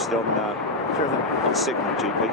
posted on Sure thing. on Signal GP.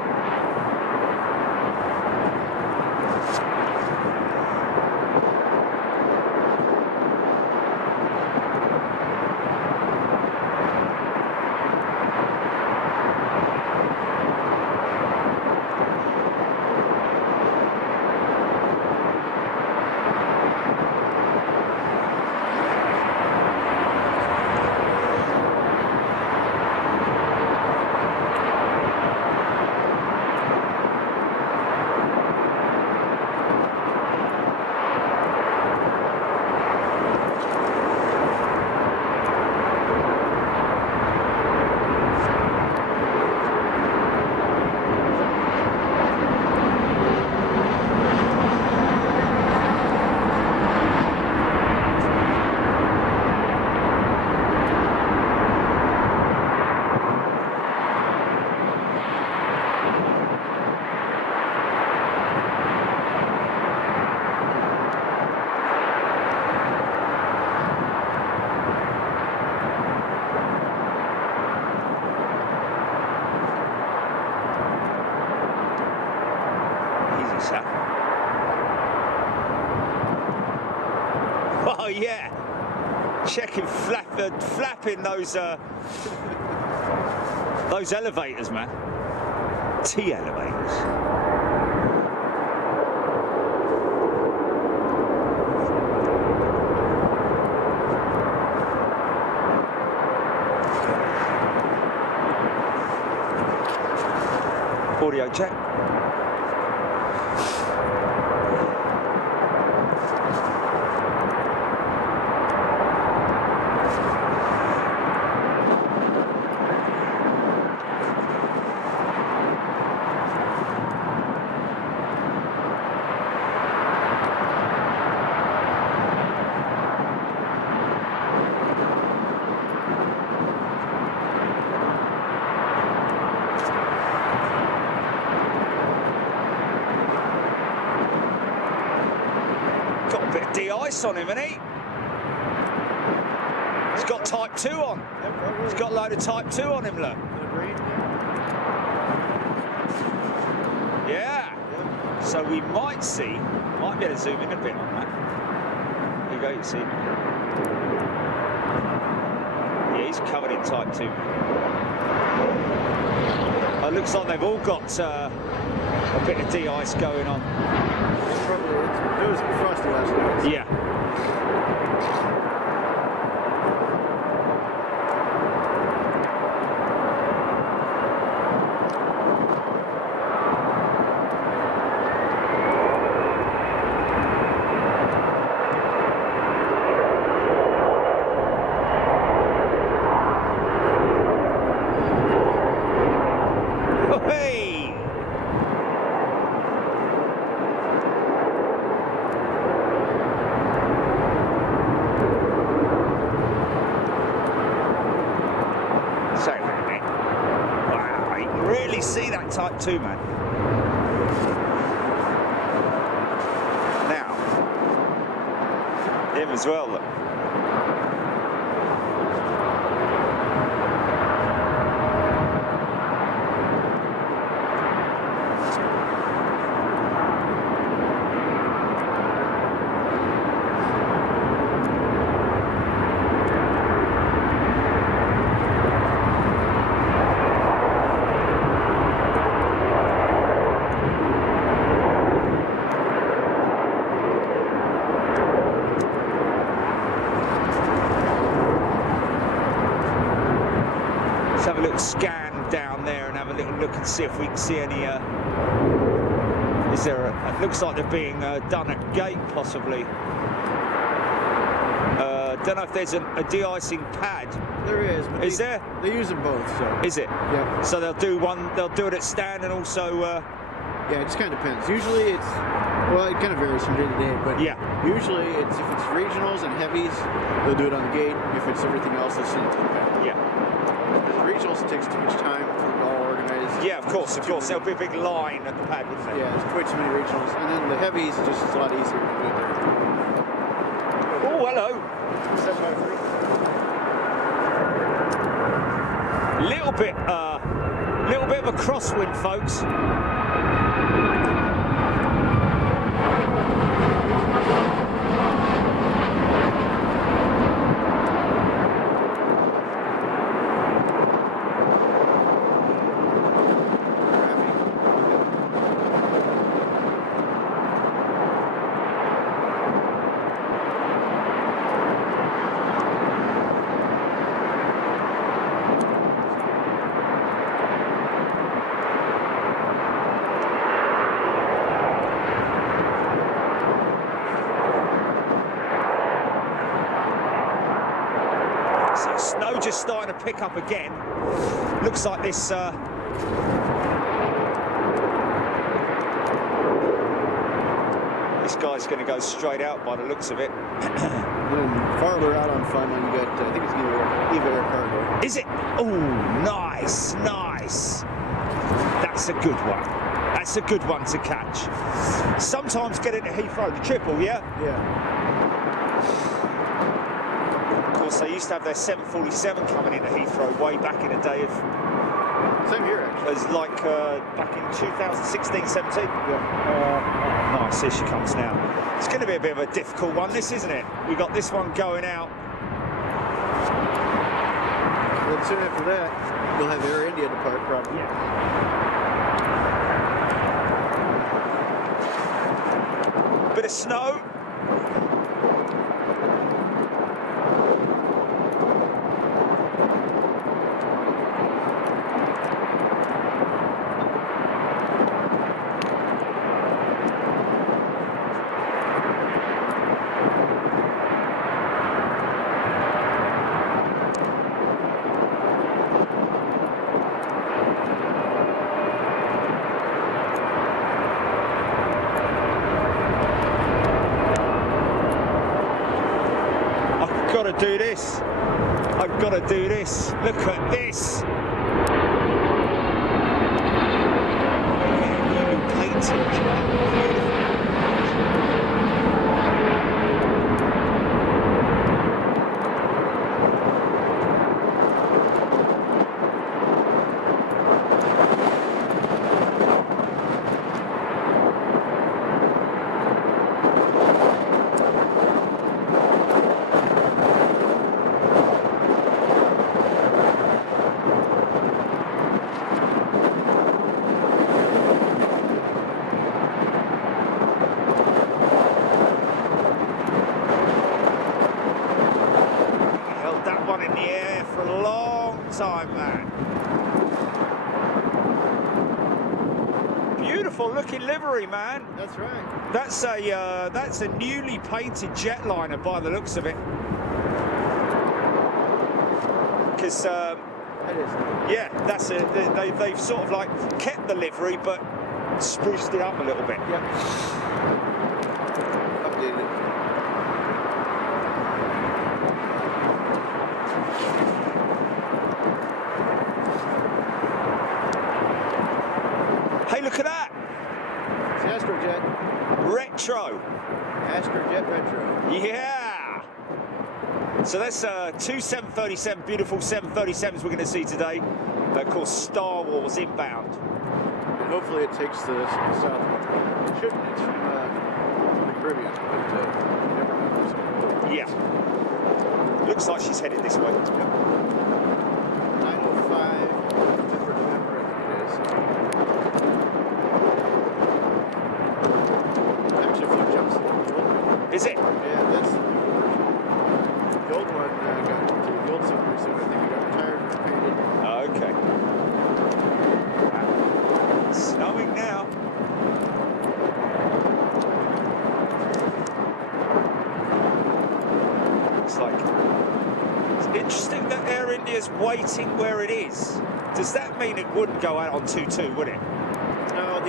Oh yeah, checking flapping those elevators, man. T elevators. Audio check. De-ice on him, isn't he? He's got Type 2 on. He's got a load of Type 2 on him, look. Yeah. So we might be able to zoom in a bit on that. There you go, you see. Yeah, he's covered in Type 2. It looks like they've all got a bit of de-ice going on. It was frosty last night. Yeah. Oh, hey! See that Type 2, man. Now, him as well, look. Have a little scan down there and have a little look and see if we can see any is there it looks like they're being done at gate possibly. Don't know if there's a de-icing pad. There is, but there? They use them both, so. Is it? Yeah. So they'll do it at stand and also yeah, it just kind of depends. Usually it's, well, it kind of varies from day to day, but yeah. Usually it's, if it's regionals and heavies, they'll do it on the gate. If it's everything else, they'll send it to the pad. Yeah. Regionals, it takes too much time for it all organized. Yeah, of course. There'll be a big line at the pad, wouldn't there? Yeah, there's way too many regionals. And then the heavies, it's just a lot easier to do it there. Oh, hello. 7x3. Little bit of a crosswind, folks. So snow just starting to pick up again. Looks like this this guy's going to go straight out by the looks of it. Farther out on Fun, you got, I think it's Eva Air Cargo. Is it? Oh, nice, nice. That's a good one. That's a good one to catch. Sometimes get into Heathrow, the triple, yeah? Yeah. Of course, they used to have their 747 coming into Heathrow way back in the day of... Same here, actually. As like back in 2016, 17. Yeah. Nice, here she comes now. It's going to be a bit of a difficult one, this, isn't it? We got this one going out. Then soon after that, you'll have Air India depart, probably. Yeah. Bit of snow. I've got to do this. I've got to do this. Look at this. Time, man. Beautiful looking livery, man. That's right. That's a newly painted jetliner by the looks of it. Because yeah, that's they've sort of like kept the livery but spruced it up a little bit. Yeah. Updated it. Hey, look at that! It's Astrojet. Retro. Astrojet Retro. Yeah! So that's two 737, beautiful 737s we're going to see today. Of course, Star Wars inbound. And hopefully it takes the south. It shouldn't. It's from the Caribbean, but you never know. Yeah. Looks like she's headed this way. Yep. 9:05, November, I think it is. Actually, a few jumps in the old one. Is it? Yeah, that's the new version. The old one got to the old 737. I think it got retired and painted. Okay. Wow. It's snowing now. Looks like it's interesting that Air India's waiting where it is. Does that mean it wouldn't go out on 2-2, would it? No,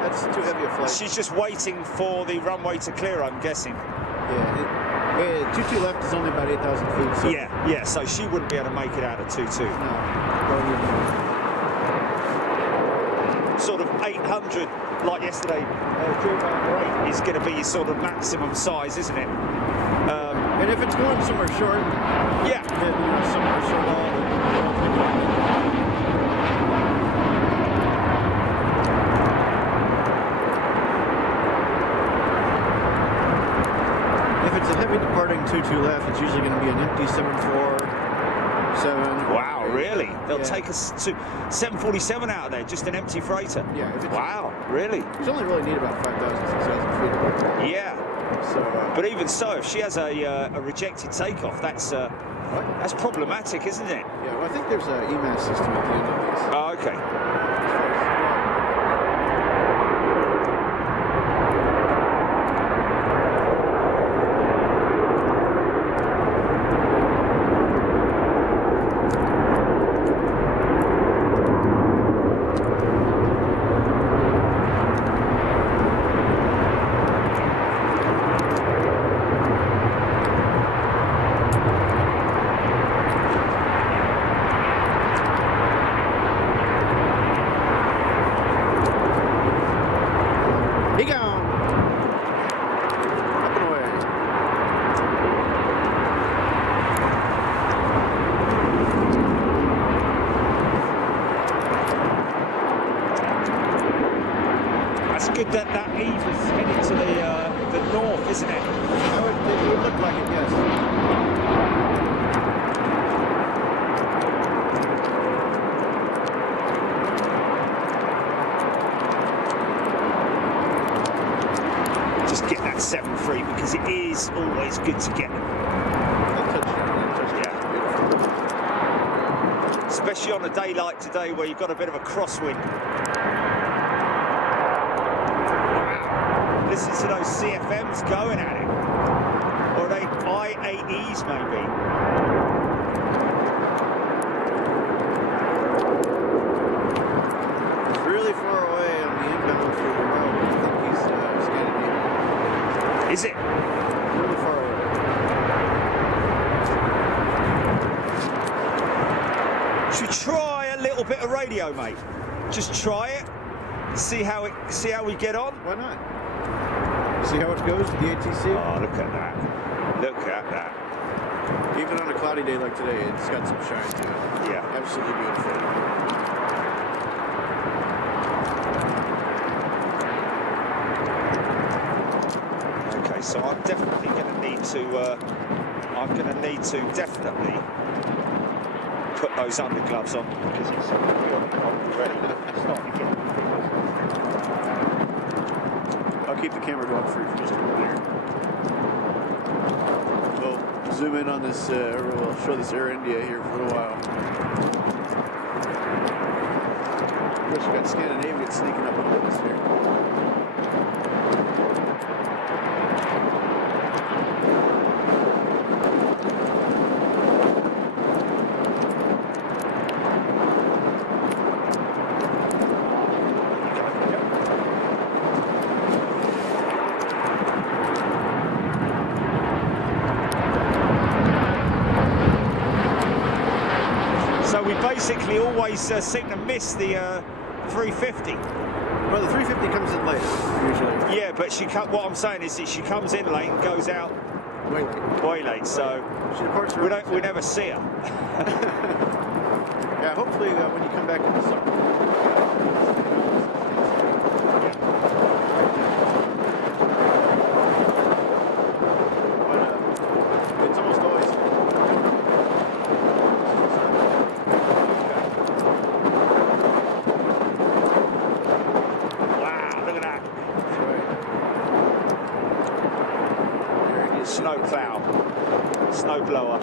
that's too heavy a flight. She's just waiting for the runway to clear, I'm guessing. Yeah, 2-2 left is only about 8,000 feet. So Yeah, so she wouldn't be able to make it out of 2-2. No. Sort of 800, like yesterday, is going to be your sort of maximum size, isn't it? And if it's going somewhere short, Yeah. then somewhere short, If it's a heavy departing 22 left, it's usually going to be an empty 747. Wow, really? They'll Yeah. take us to 747 out of there, just an empty freighter. Yeah. If it's, Wow, really? You only really need about 5,000, 6,000 feet of it. Yeah. So, But even so, if she has a rejected takeoff, that's problematic, isn't it? yeah, well, I think there's an EMAS system at the end of these. Oh, okay. Be gone! Up and away. That's good that Eve is heading to the north, isn't it? It would look like it, yes. Just get that 7-3 because it is always good to get them. Yeah. Especially on a day like today where you've got a bit of a crosswind. Wow. Listen to those CFMs going at it. Or they I-8Es maybe. It's really far away on the inbound for the road. I think he's Scandinavian. Is it? Really far away. Should we try a little bit of radio, mate? Just try it. See how we get on. Why not? See how it goes with the ATC? Oh, look at that. Look at that. Even on a cloudy day like today, it's got some shine to it. Yeah. Absolutely beautiful. Okay, so I'm definitely going to need to definitely put those undergloves on because it's already starting to get. I'll keep the camera going for you for just a minute here. We'll zoom in on this, we'll show this Air India here for a little while. Of course, you got Scandinavian sneaking up on us here. So we basically always seem to miss the 350. Well, the 350 comes in late, usually. Yeah, but what I'm saying is that she comes in late and goes out way late, so She departs we never see her. Yeah, hopefully when you come back in the summer. But it's almost always. Wow, look at that. That's right. There it is. Snow plow, snow blower.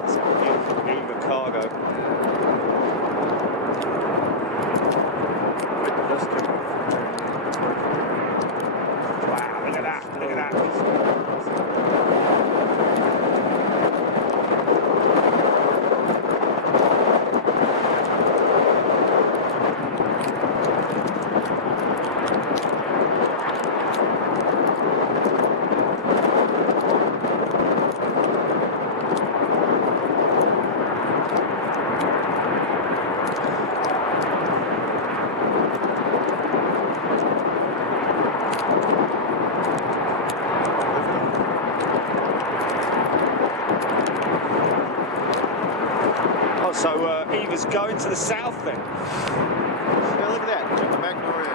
That's a beautiful Eva cargo. Just took off. Wow, look at that, look at that. So Eva's going to the south then. Yeah, look at that. Got the back door in.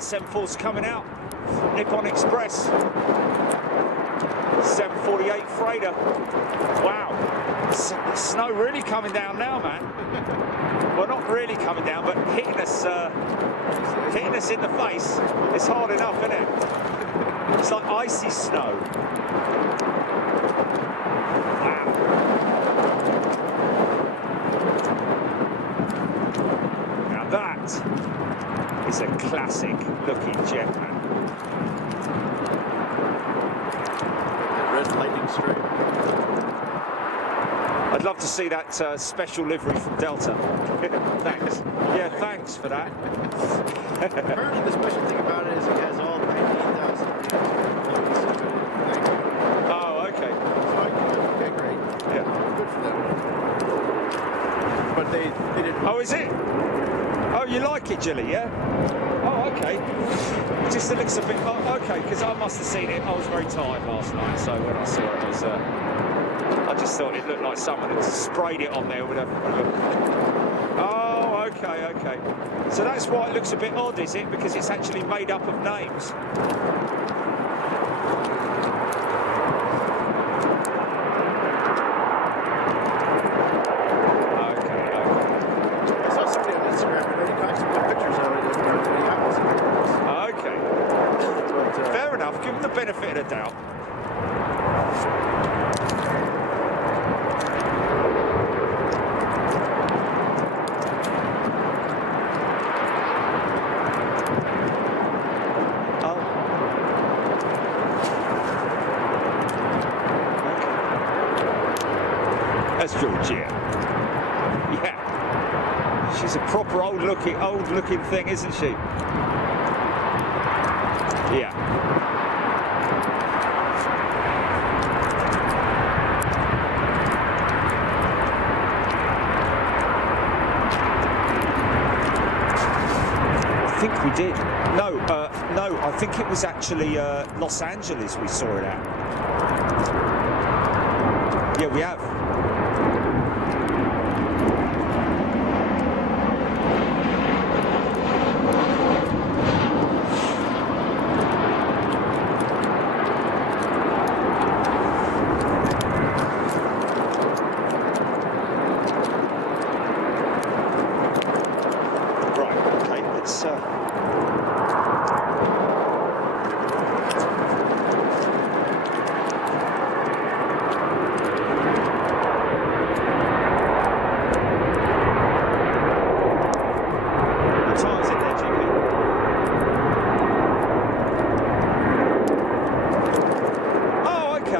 That's M4's coming out. Nippon Express. 748 freighter. Wow. Snow really coming down now, man. Well, not really coming down, but hitting us in the face. It's hard enough, isn't it? It's like icy snow. Wow. Now that is a classic looking jet, man. Red lightning strike. I'd love to see that special livery from Delta. Thanks. Yeah, thanks for that. Apparently the special thing about it is it has all 19,000 units. Oh, okay. Okay, great. Yeah. Good for them. But they didn't. Oh, is it? Oh, you like it, Jilly, yeah? Oh, okay. Just it looks a bit... Oh, okay, because I must have seen it. I was very tired last night, so when I saw it, it was... I just thought it looked like someone had sprayed it on there with a... Oh, okay, okay. So that's why it looks a bit odd, is it? Because it's actually made up of names. Give them the benefit of the doubt. Oh. Okay. That's Georgia. Yeah. She's a proper old looking thing, isn't she? Yeah. I think we did. No, I think it was actually Los Angeles we saw it at. Yeah, we have.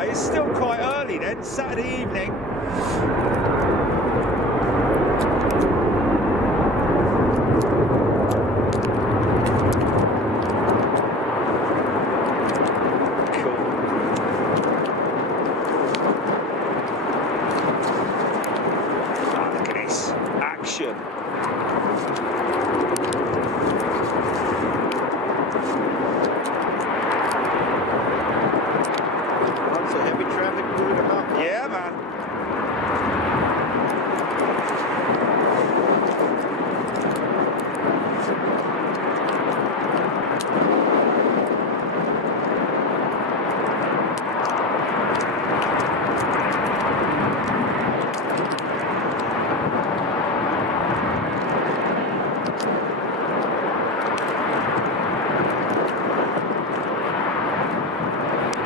It's still quite early then, Saturday evening. Cool. Oh, look at this. Action. Yeah, man.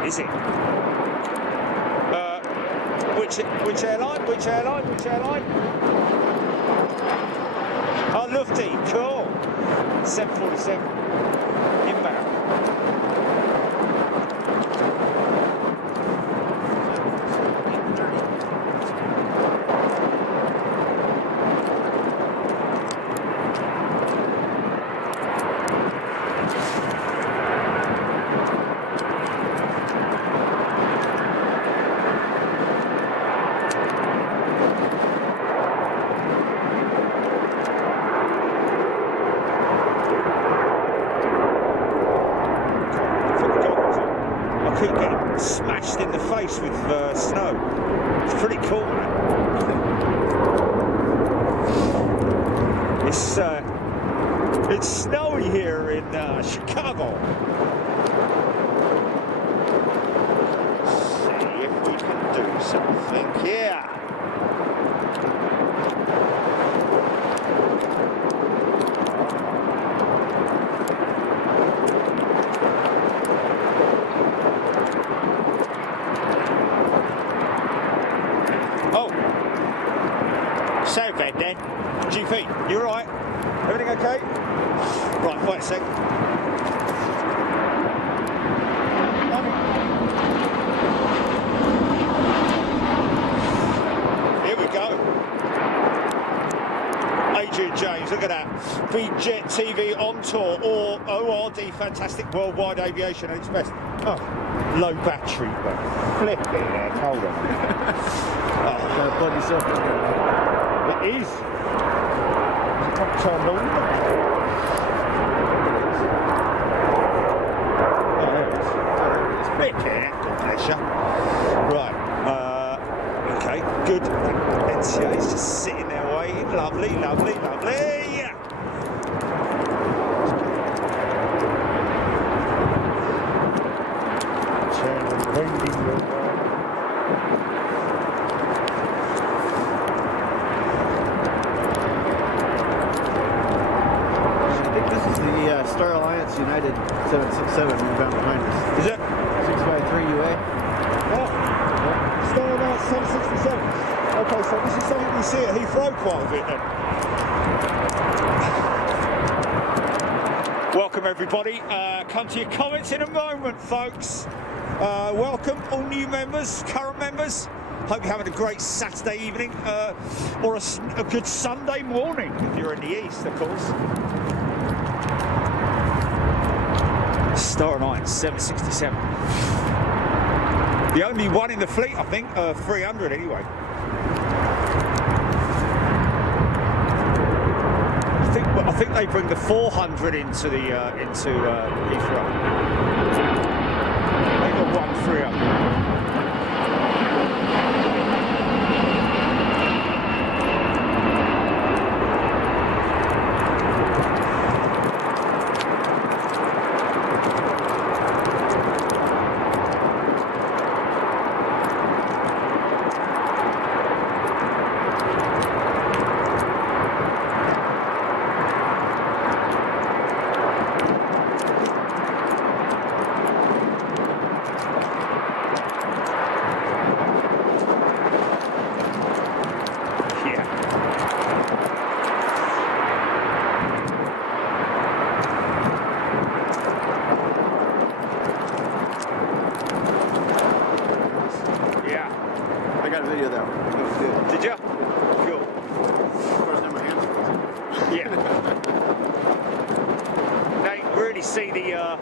Is it? Which airline? Which airline? Which airline? Oh, Lufty, cool. 747 inbound. Keep getting smashed in the face with snow. It's pretty cool, man. It's It's snowy here in Chicago. Let's see if we can do something here. Oh, so bad then. GP, you all right? Everything okay? Right, wait a sec. Here we go. Adrian James, look at that. BJet TV on tour or ORD, fantastic worldwide aviation at its best. Oh, low battery, but flip it there, hold on. Gotta plug yourself in there, man. It is. It's not turned on. Oh, there it is. It's flip it, God bless you. Right, okay, good. NCA is just sitting there waiting. Lovely, lovely, lovely. Turn the radio on. Star Alliance United 767 inbound behind us. Is it? 653 UA. Oh, Star Alliance 767. Okay, so this is something we see at Heathrow quite a bit then. Welcome everybody. Come to your comments in a moment, folks. Welcome all new members, current members. Hope you're having a great Saturday evening or a good Sunday morning if you're in the East, of course. Star Alliance 767. The only one in the fleet, I think, 300 anyway. I think they bring the 400 into Heathrow. They got one 300. See the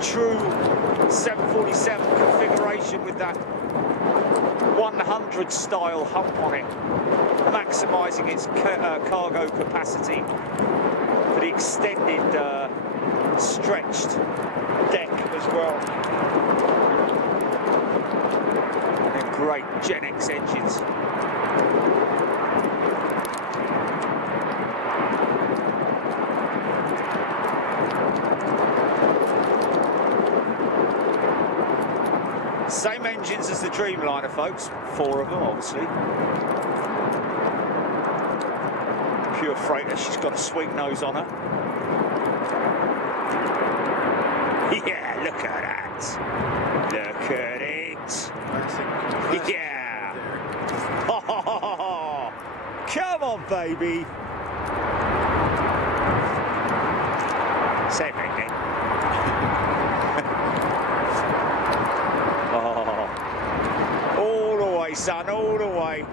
true 747 configuration with that 100 style hump on it, maximising its cargo capacity for the extended stretched deck as well. And great Gen X engines. Same engines as the Dreamliner, folks. 4 of them, obviously. Pure freighter. She's got a sweet nose on her. Yeah, look at that. Look at it. Yeah. Oh, come on, baby. Say it, baby. All the way, son, all the way.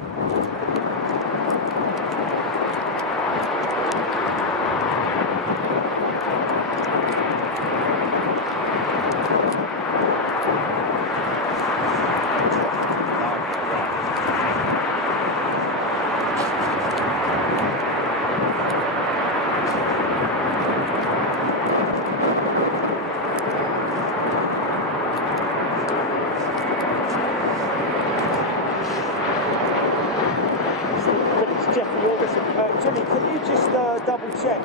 check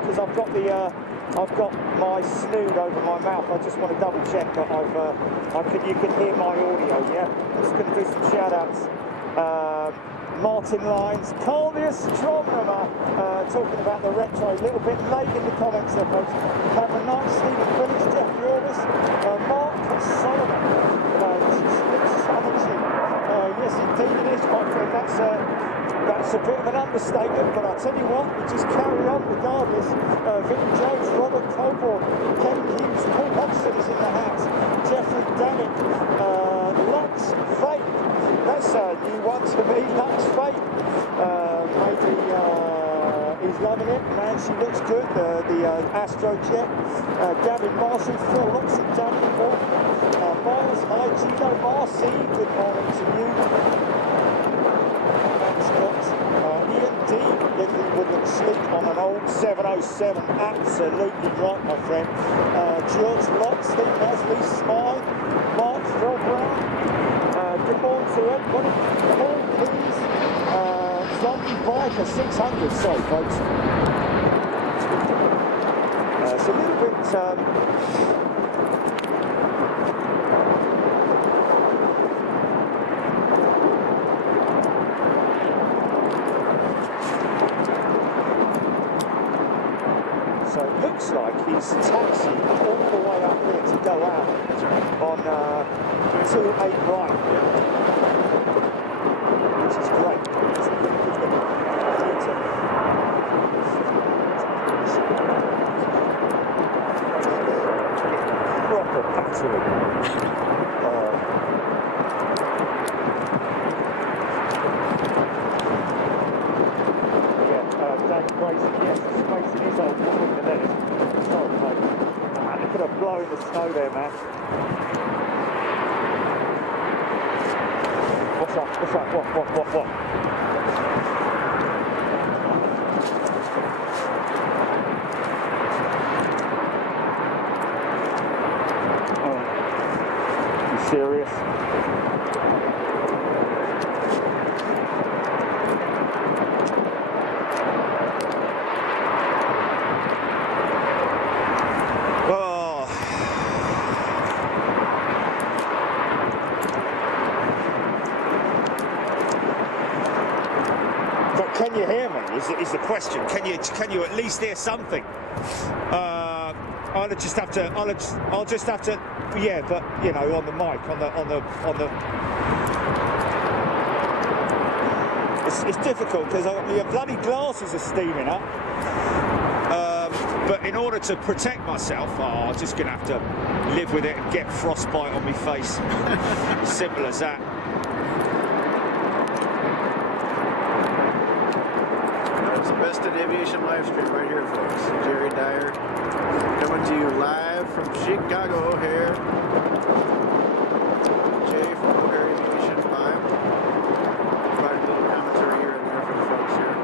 because I've got my snood over my mouth. I just want to double check that you can hear my audio. Yeah, I'm just going to do some shout outs. Martin Lines, Carl the Astronomer, talking about the retro, a little bit late in the comments there, folks. Have a night, Stephen Phillips, Jeffrey Orvis, Mark Solomon, yes indeed it is, my friend, that's a bit of an understatement, but I'll tell you what, we just carry on regardless. Vinny Jones, Robert Coburn, Kevin Hughes, Paul Hodgson is in the house, Jeffrey Dammit, Lux Fate, that's a new one to me, Lux Fate. Maybe he's loving it, man, she looks good, the Astro Jet. Gavin Marshall, Phil Loxon, Danny Moore, Miles, hi Gino Marcy, good morning to you. Ian D, Lindley wouldn't sleep on an old 707, absolutely right, my friend. George Lott, Steve Leslie, Smile, Mark Phil Brown, good morning to everybody. Paul Keys, Zombie Biker 600, sorry folks. It's a little bit so it looks like he's taxiing all the way up there to go out on 2-8 right, which is great. Proper pattern. Dave Grayson, yes, the space is old between the letters. Sorry, mate. Man, look at her blowing the snow there, man. What's up? What's up? What? Oh, you serious? Can you hear me? Is the question? Can you at least hear something? I'll just have to. Yeah, but you know, on the mic, on the. It's difficult because your bloody glasses are steaming up. But in order to protect myself, I'm just gonna have to live with it and get frostbite on my face. As simple as that. Best in Aviation live stream right here, folks. Jerry Dyer coming to you live from Chicago here. Jay from O'Hare Aviation 5. Providing a little commentary here and there for the folks here.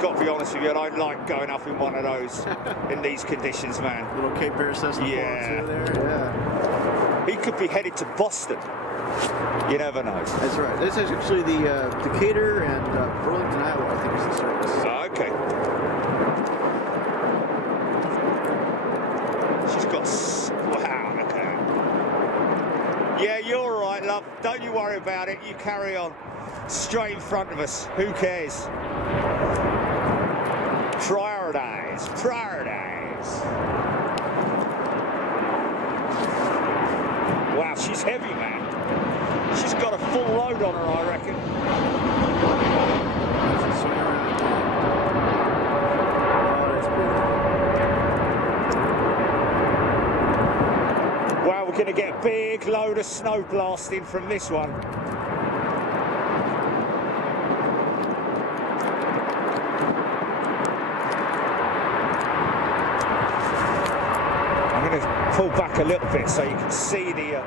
Got to be honest with you, I don't like going up in one of those in these conditions, man. Little Cape Air Cessna 402 there, yeah. He could be headed to Boston. You never know. That's right. This is actually the Decatur and Burlington, Iowa, I think is the service. Okay. She's got... Wow, look at that. Yeah, you're all right, love. Don't you worry about it. You carry on. Straight in front of us. Who cares? Prioritize. Wow, she's heavy, man. She's got a full load on her, I reckon. Wow, we're going to get a big load of snow blasting from this one. Pull back a little bit so you can see the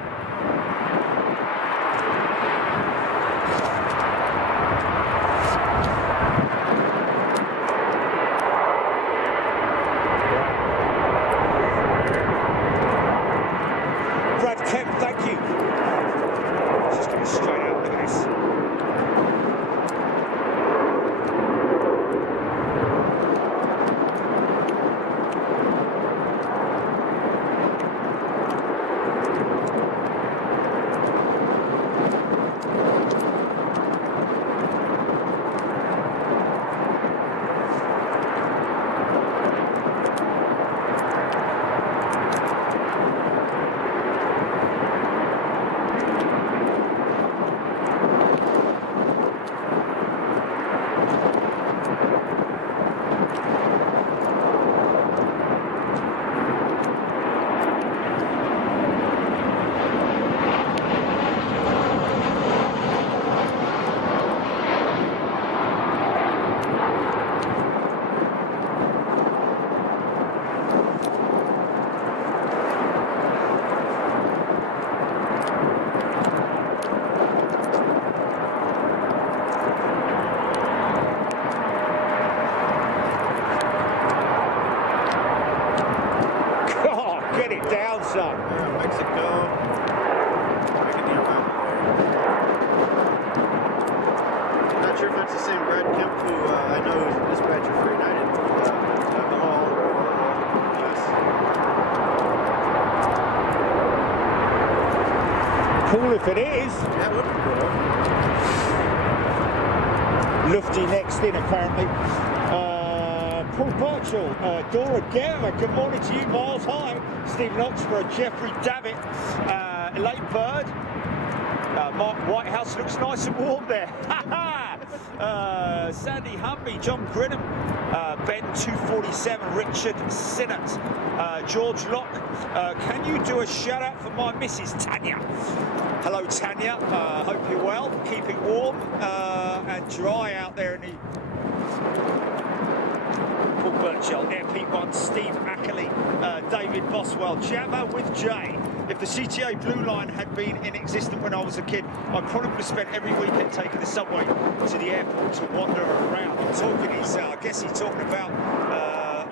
son. Mexico. Making the amount there. Not sure if that's the same Brad Kemp who I know is a dispatcher for United. Alcohol or yes. Cool if it is. Yeah, it would be cool. Lufty next in, apparently. Paul Birchall, Dora Guerra, good morning to you, Miles High, Stephen Oxford, Jeffrey Davitt, Elaine Bird, Mark Whitehouse looks nice and warm there. Sandy Humby, John Grinham, Ben 247, Richard Sinnott, George Locke. Can you do a shout out for my Mrs. Tanya? Hello Tanya, hope you're well, keeping warm and dry out there in the Paul Birchall, MP1, Steve Ackley, David Boswell, Jabba with Jay. If the CTA Blue Line had been in existence when I was a kid, I probably would have spent every weekend taking the subway to the airport to wander around. I guess he's talking about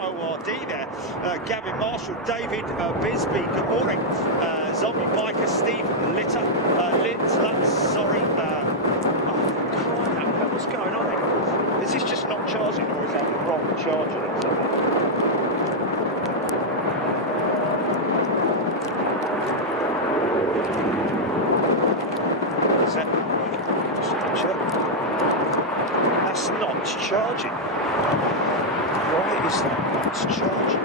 ORD there. Gavin Marshall, David Bisbee, good morning. Zombie Biker, Steve Litter, sorry. What's going on here? Is this just not charging or is that the wrong charger? Is that that's not charging. Why is that not charging?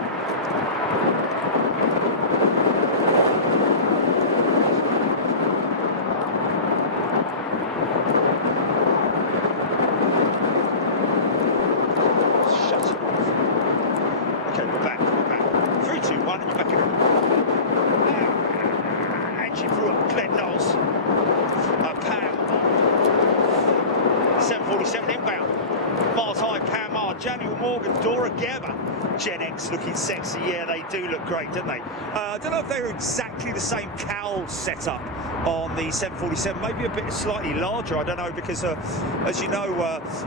Gen X looking sexy, yeah, they do look great, don't they? I don't know if they're exactly the same cowl setup on the 747, maybe a bit slightly larger, I don't know, because as you know,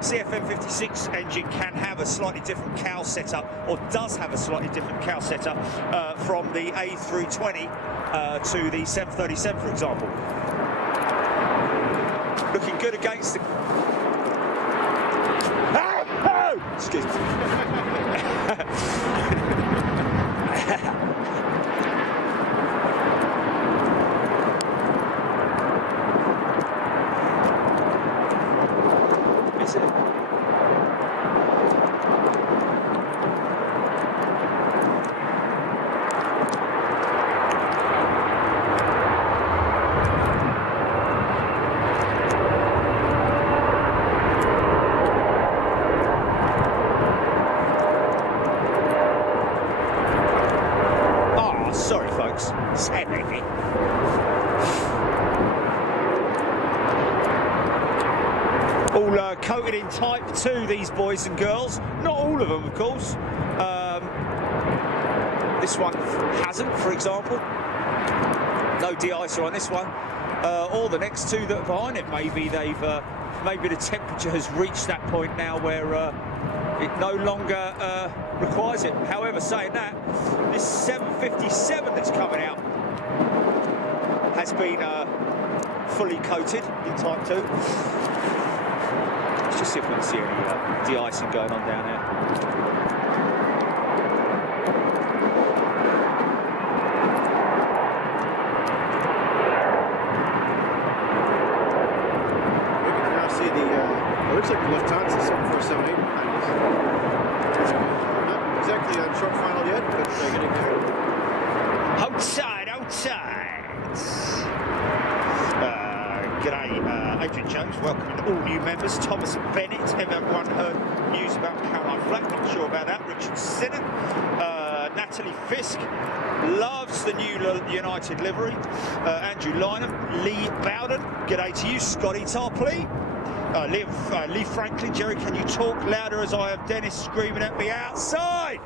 CFM56 engine can have a slightly different cowl setup, or does have a slightly different cowl setup from the A320 to the 737, for example. Looking good against the... Oh! Excuse me. Is it? Sorry, folks. Sorry. All coated in Type 2, these boys and girls. Not all of them, of course. This one hasn't, for example. No de-icer on this one. Or the next two that are behind it. Maybe maybe the temperature has reached that point now where it no longer requires it. However, saying that, this 757 that's coming out has been fully coated in Type 2. Let's just see if we can see any de-icing going on down there. We can now see the, it looks like the Lufthansa 7478 behind us. Not exactly on short final yet, but getting there. Outside. G'day, Adrian Jones, welcoming all new members. Thomas Bennett, everyone heard news about Caroline Flack, not sure about that. Richard Sinnott, Natalie Fisk, loves the new United livery. Andrew Lynham, Lee Bowden, g'day to you. Scotty Tarpley, Lee Franklin, Jerry, can you talk louder as I have Dennis screaming at me outside?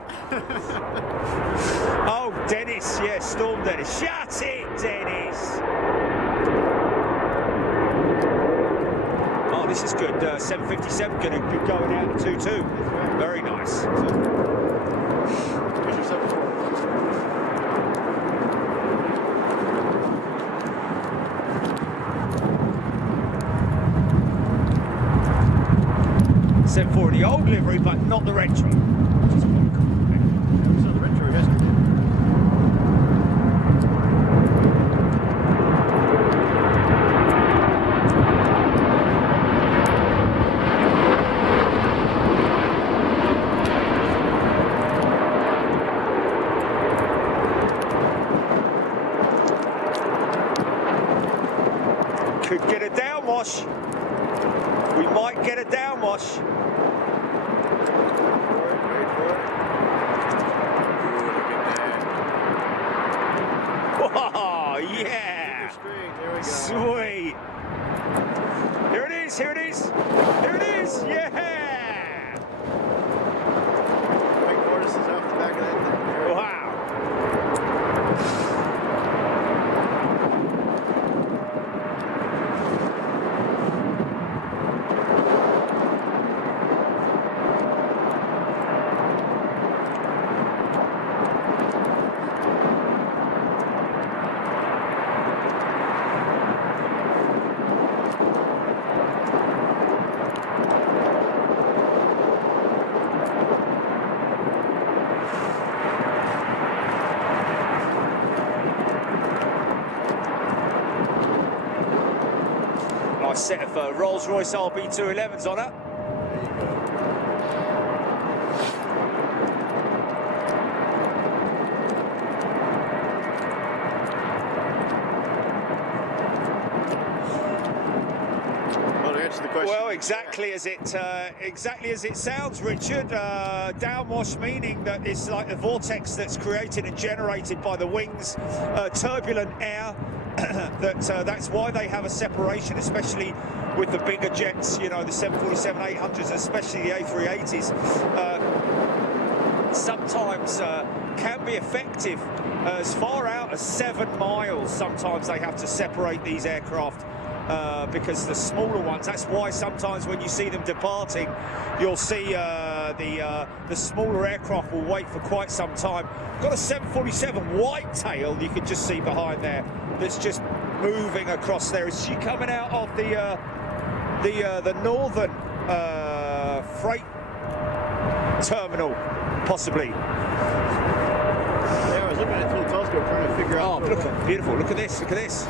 Oh, Dennis, yeah, Storm Dennis. Shut it, Dennis. Oh, this is good. 757 going to be going out at 2-2. Very nice. for in the old livery, but not the retro. Which is quite cool. Never saw the retro yesterday. Could get a downwash. We might get a downwash. Wait for it. Ooh, look at that. Oh, yeah. Straight. There we go. Sweet. Here it is, here it is. Here it is, yeah. White tortoise is off the back of that thing. There we go. Wow. Nice set of Rolls-Royce RB211s on it. There you go. Well, to answer the question. Well, exactly as it sounds, Richard. Downwash meaning that it's like the vortex that's created and generated by the wings, turbulent air. That's why they have a separation, especially with the bigger jets. You know, the 747-800s, especially the A380s. Sometimes can be effective as far out as 7 miles. Sometimes they have to separate these aircraft. Because the smaller ones, that's why sometimes when you see them departing, you'll see the smaller aircraft will wait for quite some time. Got a 747 whitetail you can just see behind there that's just moving across there. Is she coming out of the northern freight terminal, possibly? Yeah, I was looking at it through the telescope trying to figure out. Oh, look, beautiful! Look at this! Look at this!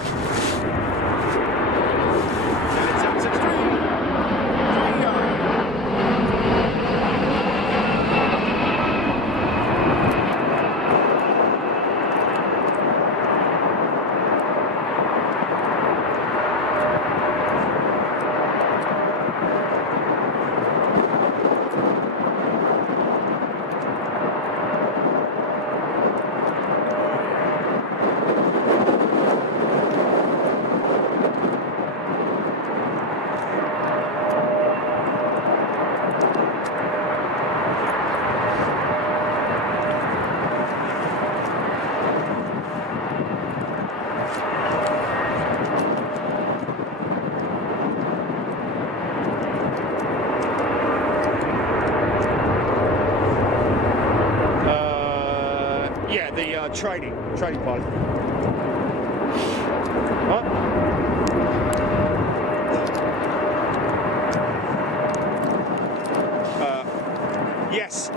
'Cause training pilot. What? Yes.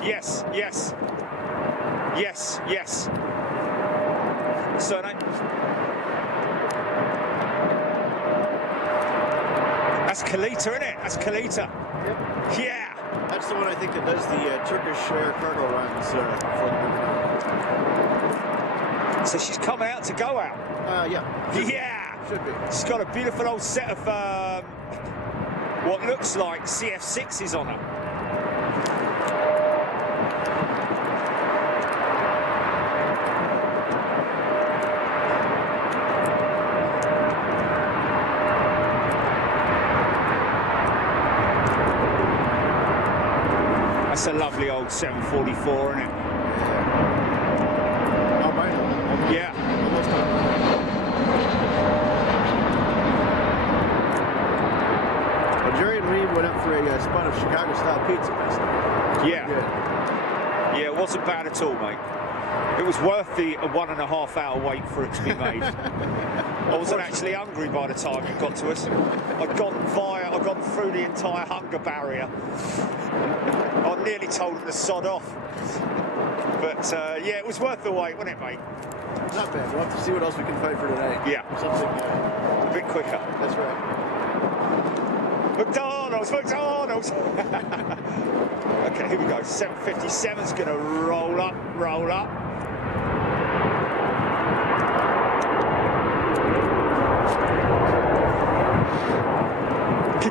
Surname? That's Kalita, isn't it? That's Kalita. Yep. Yeah. That's the one I think that does the Turkish air cargo runs for the So she's coming out to go out. yeah. Yeah. Should be. She's got a beautiful old set of what looks like CF6s on her. That's a lovely old 744, isn't it? Oh, mine. Yeah. Almost done. Well, Jerry and me went up for a spot of Chicago-style pizza last night. Yeah. Yeah, it wasn't bad at all, mate. It was worth the 1.5 hour wait for it to be made. I wasn't actually hungry by the time it got to us. I'd gone through the entire hunger barrier. I nearly told them to sod off. But yeah, it was worth the wait, wasn't it, mate? Not bad. We'll have to see what else we can find for today. Yeah. Something A bit quicker. That's right. McDonald's! Okay, here we go. 757's going to roll up.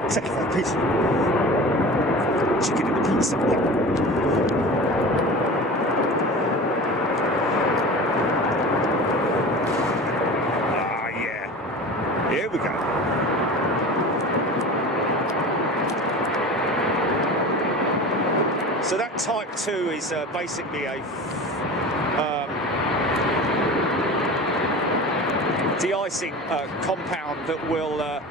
Take that piece of chicken and a pizza. Ah, yeah. Here we go. So that Type 2 is basically a de-icing compound that will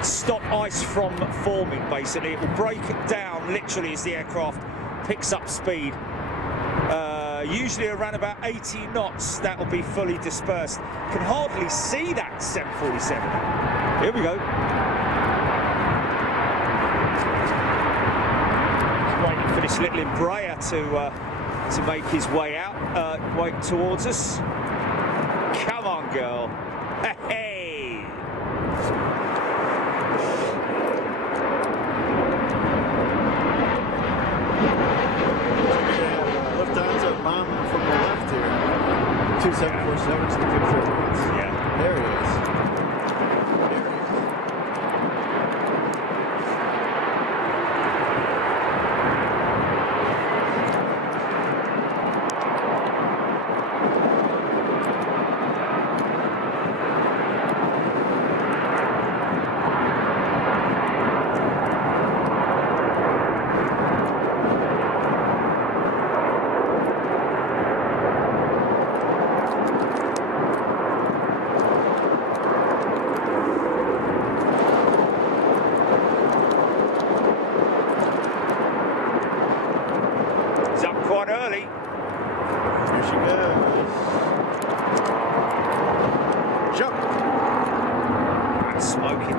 stop ice from forming. Basically, it will break it down literally as the aircraft picks up speed. Usually around about 80 knots, that will be fully dispersed. Can hardly see that 747. Here we go. Waiting for this little Embraer to make his way out, way towards us. Come on, girl. Hey. Lufthansa bomb from the left here. 2747's the picture. Yeah. There he is. Quite early. Here she goes. Jump. That's smoking.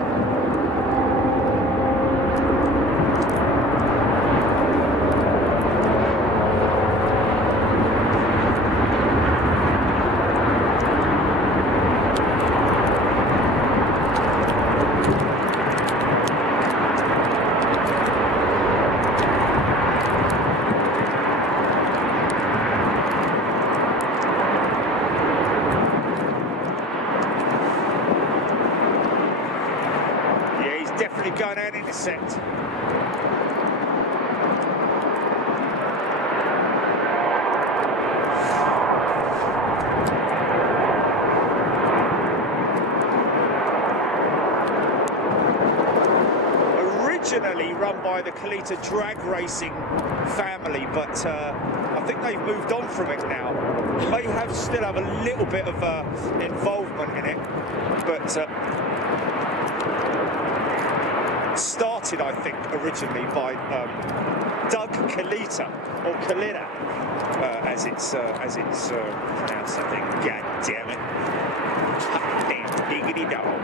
Definitely going out in the set. Originally run by the Kalita drag racing family, but I think they've moved on from it now. They still have a little bit of involvement in it, but started, I think, originally by Doug Kalita, or Kalita, as it's pronounced, I think. God damn it! Hot damn diggity dog.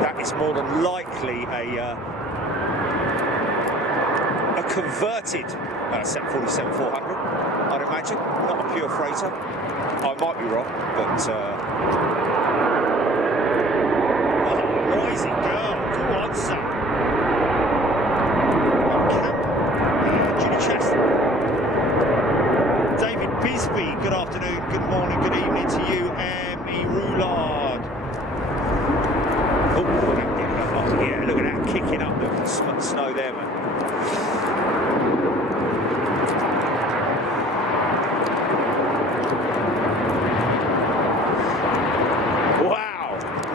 That is more than likely a converted 747-400. I'd imagine, not a pure freighter. I might be wrong, but rising girl, go on, son. Junior Chest. David Bisbee, good afternoon, good morning, good evening to you, Amy Roulard. Oh, yeah, look at that, kicking up the snow there, man.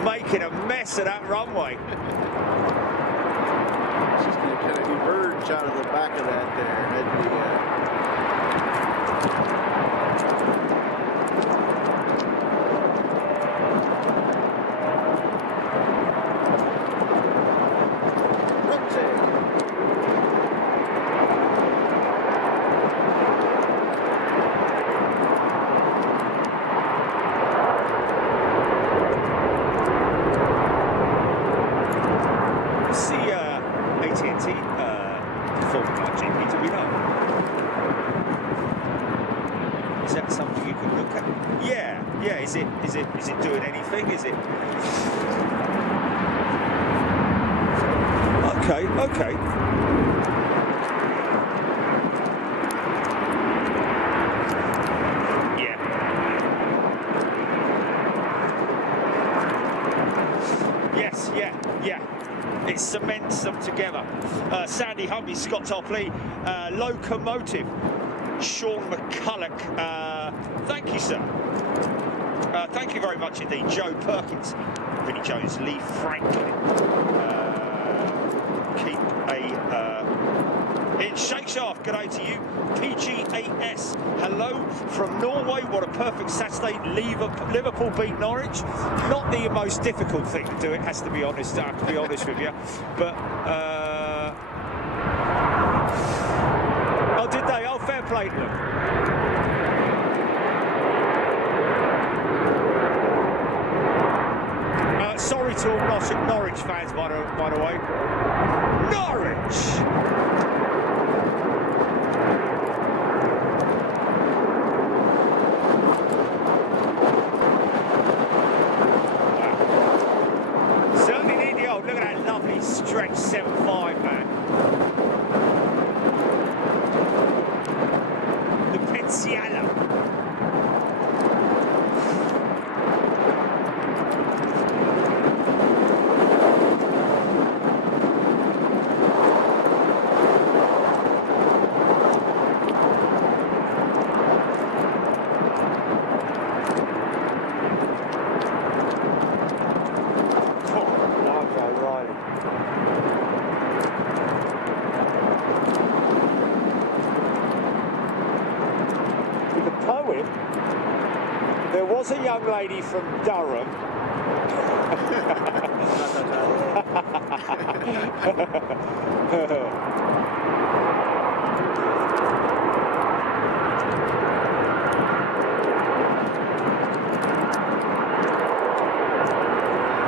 Making a mess of that runway. She's going to kind of emerge out of the back of that there. is it? Okay, okay. Yeah. Yes, yeah. It cements them together. Sandy Humby, Scott Topley, Locomotive, Sean McCulloch. Thank you, sir. Thank you very much indeed. Joe Perkins, Vinnie Jones, Lee Franklin. Keep in Shake Shaft, good day to you. PGAS, hello from Norway. What a perfect Saturday. Liverpool beat Norwich. Not the most difficult thing to do, it has to be honest. I have to be honest with you. But oh, did they? Oh, fair play to them. Sorry to all Norwich fans, by the way. Norwich! Certainly need the old. Look at that lovely stretch 7.5, man. The Pensiala. There was a young lady from Durham.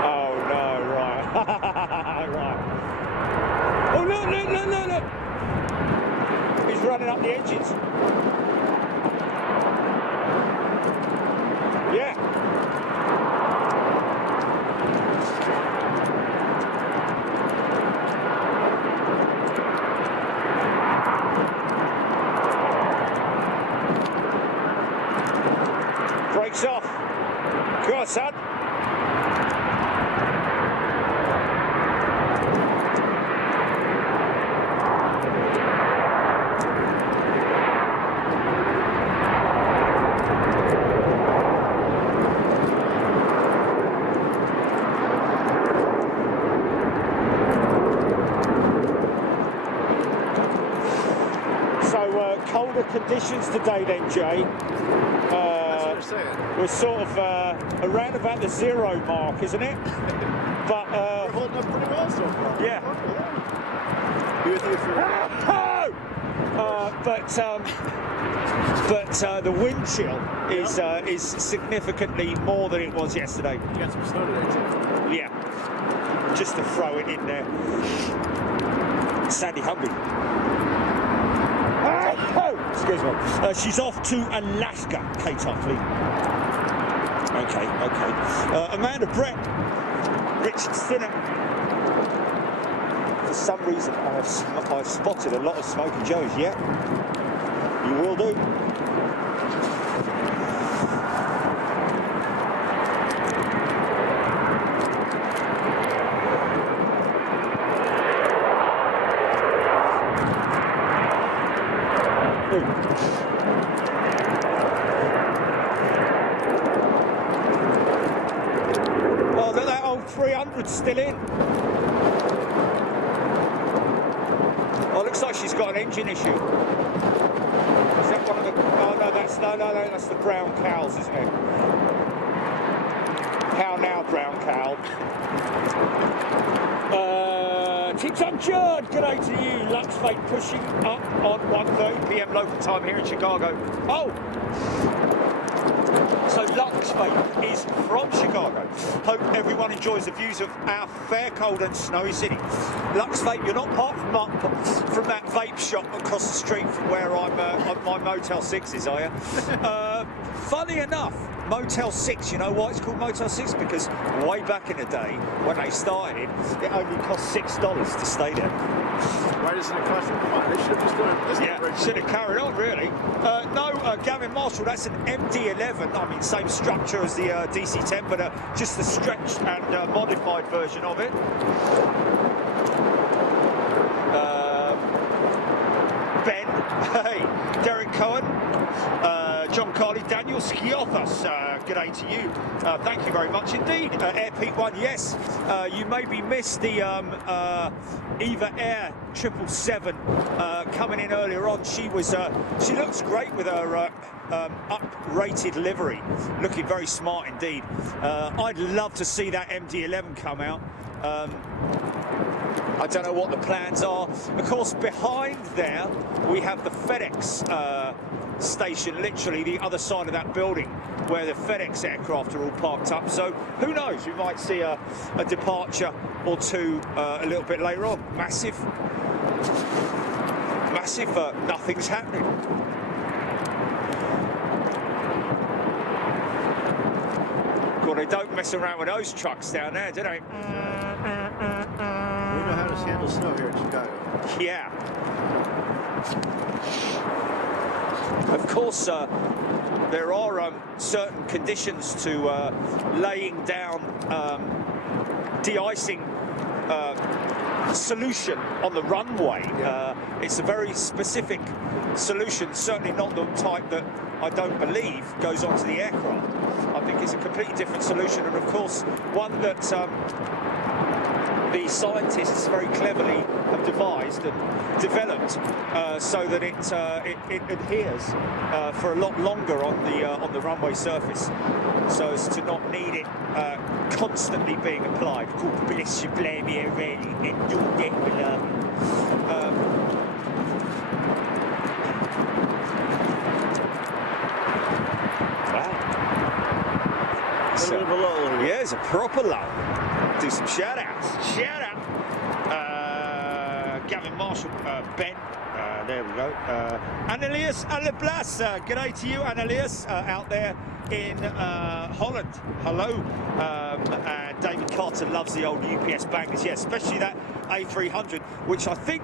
Oh no, right. Right. Oh look. He's running up the engines. Yeah. Brakes off. Go on, son. Colder conditions today then, Jay. We're sort of around about the 0 mark, isn't it? But we're holding up pretty well so far. Yeah. Be with you for but the wind chill is significantly more than it was yesterday. You got some snow today too. Yeah. Just to throw it in there. Sandy Humby. Excuse me. She's off to Alaska, Kate Topley. Okay. Amanda Brett, Richard Stinnett. For some reason, I've spotted a lot of Smoking Joes. Yeah, you will do. Oh, look at that old 300 still in. Oh, looks like she's got an engine issue. Is that one of the? Oh no, that's the brown cows, isn't it? How now, brown cow? T-Tom Judd, good day to you. Lux Fate pushing up on 1:30 p.m. local time here in Chicago. Oh! So Lux Fate is from Chicago. Hope everyone enjoys the views of our fair, cold and snowy city. Lux Fate, you're not apart from that vape shop across the street from where I'm on my Motel 6s, are you? Funny enough, Motel 6. You know why it's called Motel 6? Because way back in the day, when they started, it only cost $6 to stay there. Why doesn't it cost them? Come on, they should have just done this. Yeah, should have carried on, really. Gavin Marshall, that's an MD-11. I mean, same structure as the DC-10, but just a stretched and modified version of it. Ben, hey, Derek Cohen, John Carley, Daniel Skiothas, g'day to you. Thank you very much indeed. Air Pete 1, yes. You maybe missed the Eva Air 777 coming in earlier on. She looks great with her up-rated livery, looking very smart indeed. I'd love to see that MD-11 come out. I don't know what the plans are. Of course, behind there, we have the FedEx station, literally the other side of that building, where the FedEx aircraft are all parked up. So who knows, we might see a departure or two a little bit later on. Massive, nothing's happening. God, they don't mess around with those trucks down there, do they? We know how to handle snow here in Chicago. Yeah. Of course, there are certain conditions to laying down de-icing solution on the runway. It's a very specific solution, certainly not the type that I don't believe goes onto the aircraft. I think it's a completely different solution, and of course one that the scientists very cleverly have devised and developed so that it adheres for a lot longer on the runway surface, so as to not need it constantly being applied. God bless you, blame you, really, and do get below. A little bit of a lull here. Yeah, it's a proper lull. Do some shout-outs. Shout-out. Gavin Marshall, Ben. There we go. Annelies Aleblas. G'day to you, Annelies, out there in Holland. Hello. And David Carter loves the old UPS bangers. Yeah, especially that A300, which I think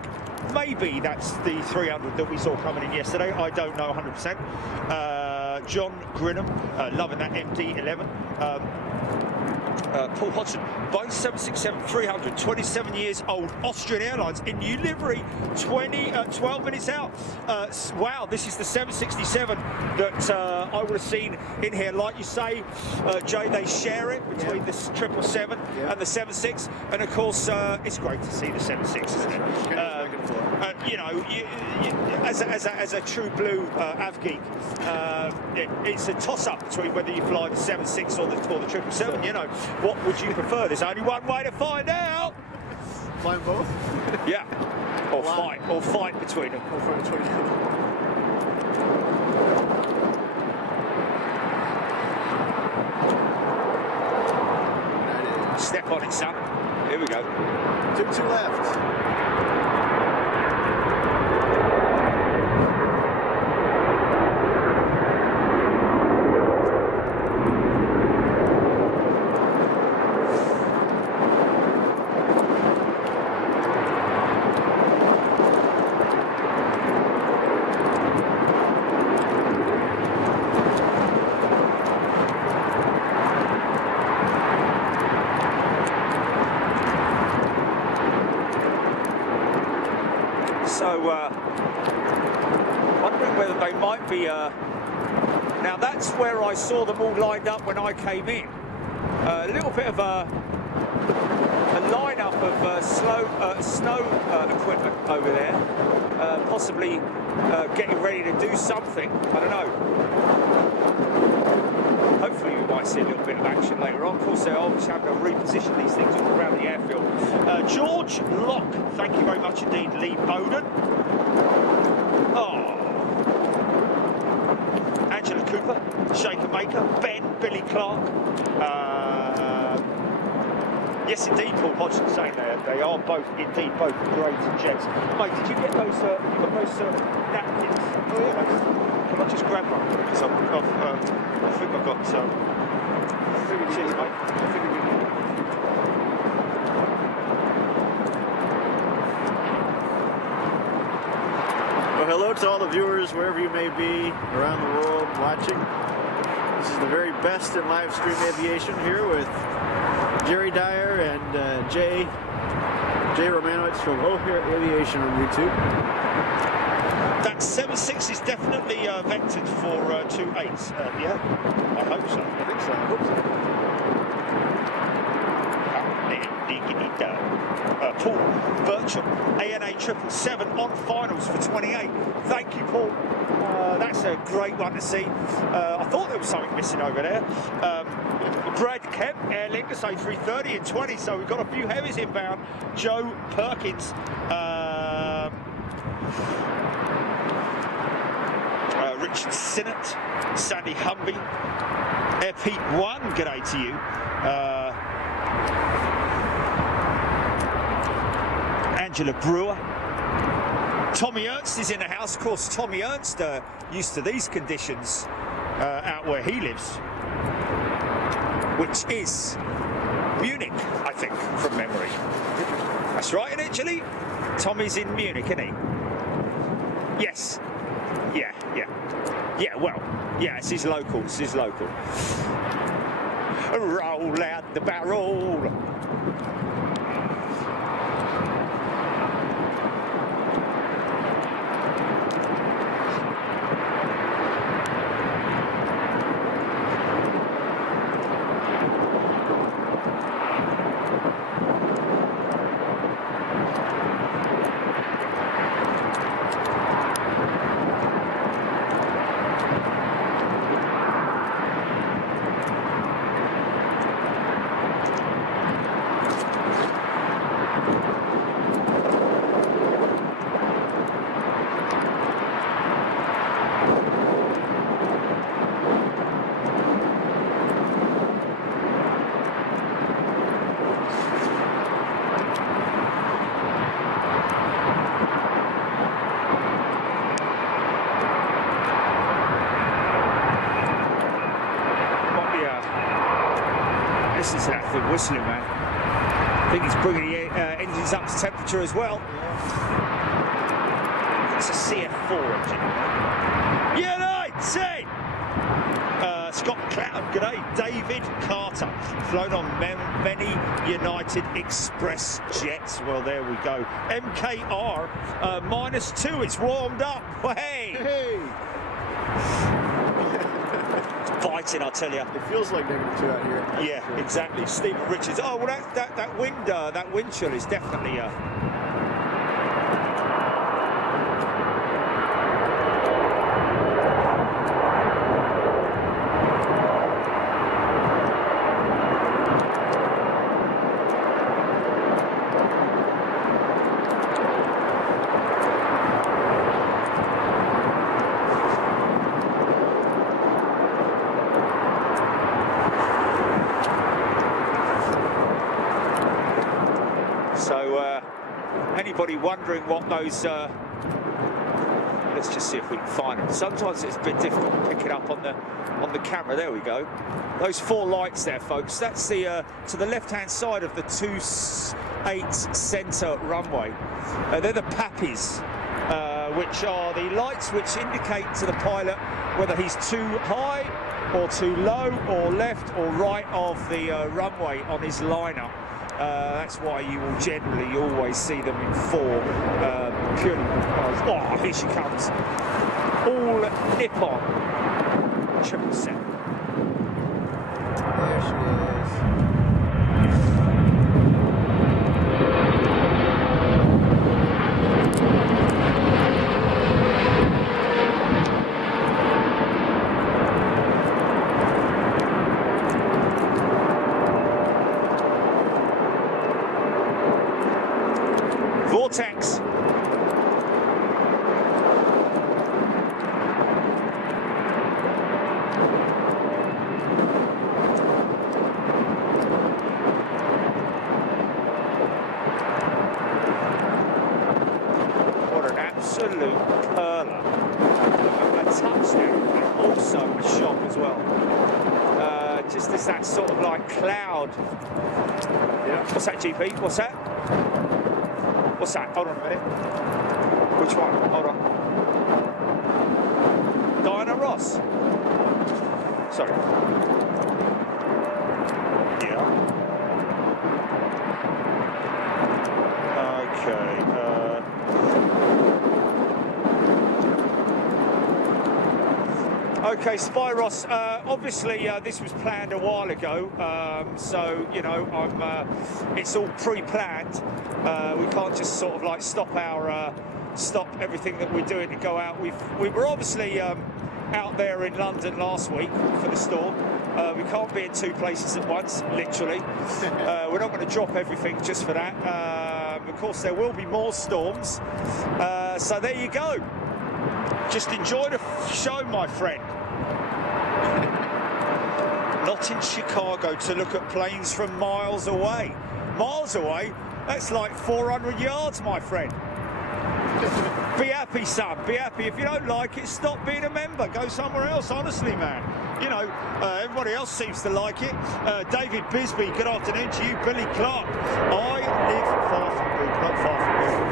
maybe that's the 300 that we saw coming in yesterday. I don't know 100%. John Grinham, loving that MD-11. Paul Hodgson, Boeing 767-300, 27 years old, Austrian Airlines in new livery, 12 minutes out. Wow, this is the 767 that I would have seen in here. Like you say, Jay, they share it between the 777 and the 76, and of course, it's great to see the 76, isn't it? You know, as a true blue av geek, it's a toss-up between whether you fly the 76 or the 777. You know, what would you prefer? There's only one way to find out. Flying both? Yeah, or fight between them. Or fight between them. Step on it, son. Here we go. 2 left. Wondering whether they might be. Now that's where I saw them all lined up when I came in. A little bit of a lineup of snow equipment over there, possibly getting ready to do something. I don't know. Hopefully we might see a little bit of action later on. Of course, they're always having to reposition these things all around the airfield. George Locke, thank you very much indeed. Lee Bowden. Oh. Angela Cooper, Shaker Maker, Ben, Billy Clark. Yes, indeed, Paul Hodgson saying they They are both, indeed, both great jets. Mate, did you get those, you got those napkins? Oh, yeah. Can I just grab one? Because I think I've got some. Cheers, mate. I figured we did. Well, hello to all the viewers, wherever you may be around the world watching. This is the very best in live stream aviation here with Jerry Dyer and Jay Romanovic from O'Hare Aviation on YouTube. That 7.6 is definitely vectored for 2.8s. Yeah, I hope so. I think so. I hope so. Paul Bircham, ANA 777 on finals for 28. Thank you, Paul. That's a great one to see. I thought there was something missing over there. Brad Kemp, Air Lingus A330 in 20, so we've got a few heavies inbound. Joe Perkins, Richard Sinnott, Sandy Humby, Air Pete 1, g'day to you. Angela Brewer. Tommy Ernst is in the house. Of course, Tommy Ernst used to these conditions out where he lives, which is Munich, I think, from memory. That's right, isn't it, Gilly? Tommy's in Munich, isn't he? Yes. Yeah. Well, yeah, it's his local. It's his local. Roll out the barrel. This is that thing whistling, man. I think it's bringing the engines up to temperature as well. It's a CF4 engine. United! Scott Cloud, g'day. David Carter, flown on many United Express jets. Well, there we go. MKR, -2, it's warmed up. Hey! Hey! Biting, I tell you. It feels like -2 out here. Yeah, exactly. Stephen Richards. Oh well, that wind chill is definitely. Anybody wondering what those, let's just see if we can find them. Sometimes it's a bit difficult to pick it up on the camera. There we go. Those 4 lights there, folks. That's the to the left-hand side of the 28 centre runway. They're the PAPIs, which are the lights which indicate to the pilot whether he's too high or too low or left or right of the runway on his liner. That's why you will generally always see them in 4, purely because, oh, here she comes. All Nippon 777. There she is. Vortex. absolute perler. A touchdown and also a shot as well. Just as that sort of like cloud. Yeah. What's that, GP? What's that? What's that? Hold on a minute. Which one? Hold on. Diana Ross. Sorry. Yeah. Okay. Okay, Spyros. Obviously, this was planned a while ago, so you know, it's all pre-planned. We can't just sort of like stop everything that we're doing to go out. We were obviously out there in London last week for the storm. We can't be in two places at once, literally. We're not going to drop everything just for that. Of course, there will be more storms. So there you go. Just enjoy the show, my friend. Not in Chicago to look at planes from miles away. Miles away? That's like 400 yards, my friend. Be happy, son. Be happy. If you don't like it, stop being a member. Go somewhere else, honestly, man. You know, everybody else seems to like it. David Bisbee, good afternoon to you. Billy Clark. I live far from Booth, not far from Booth.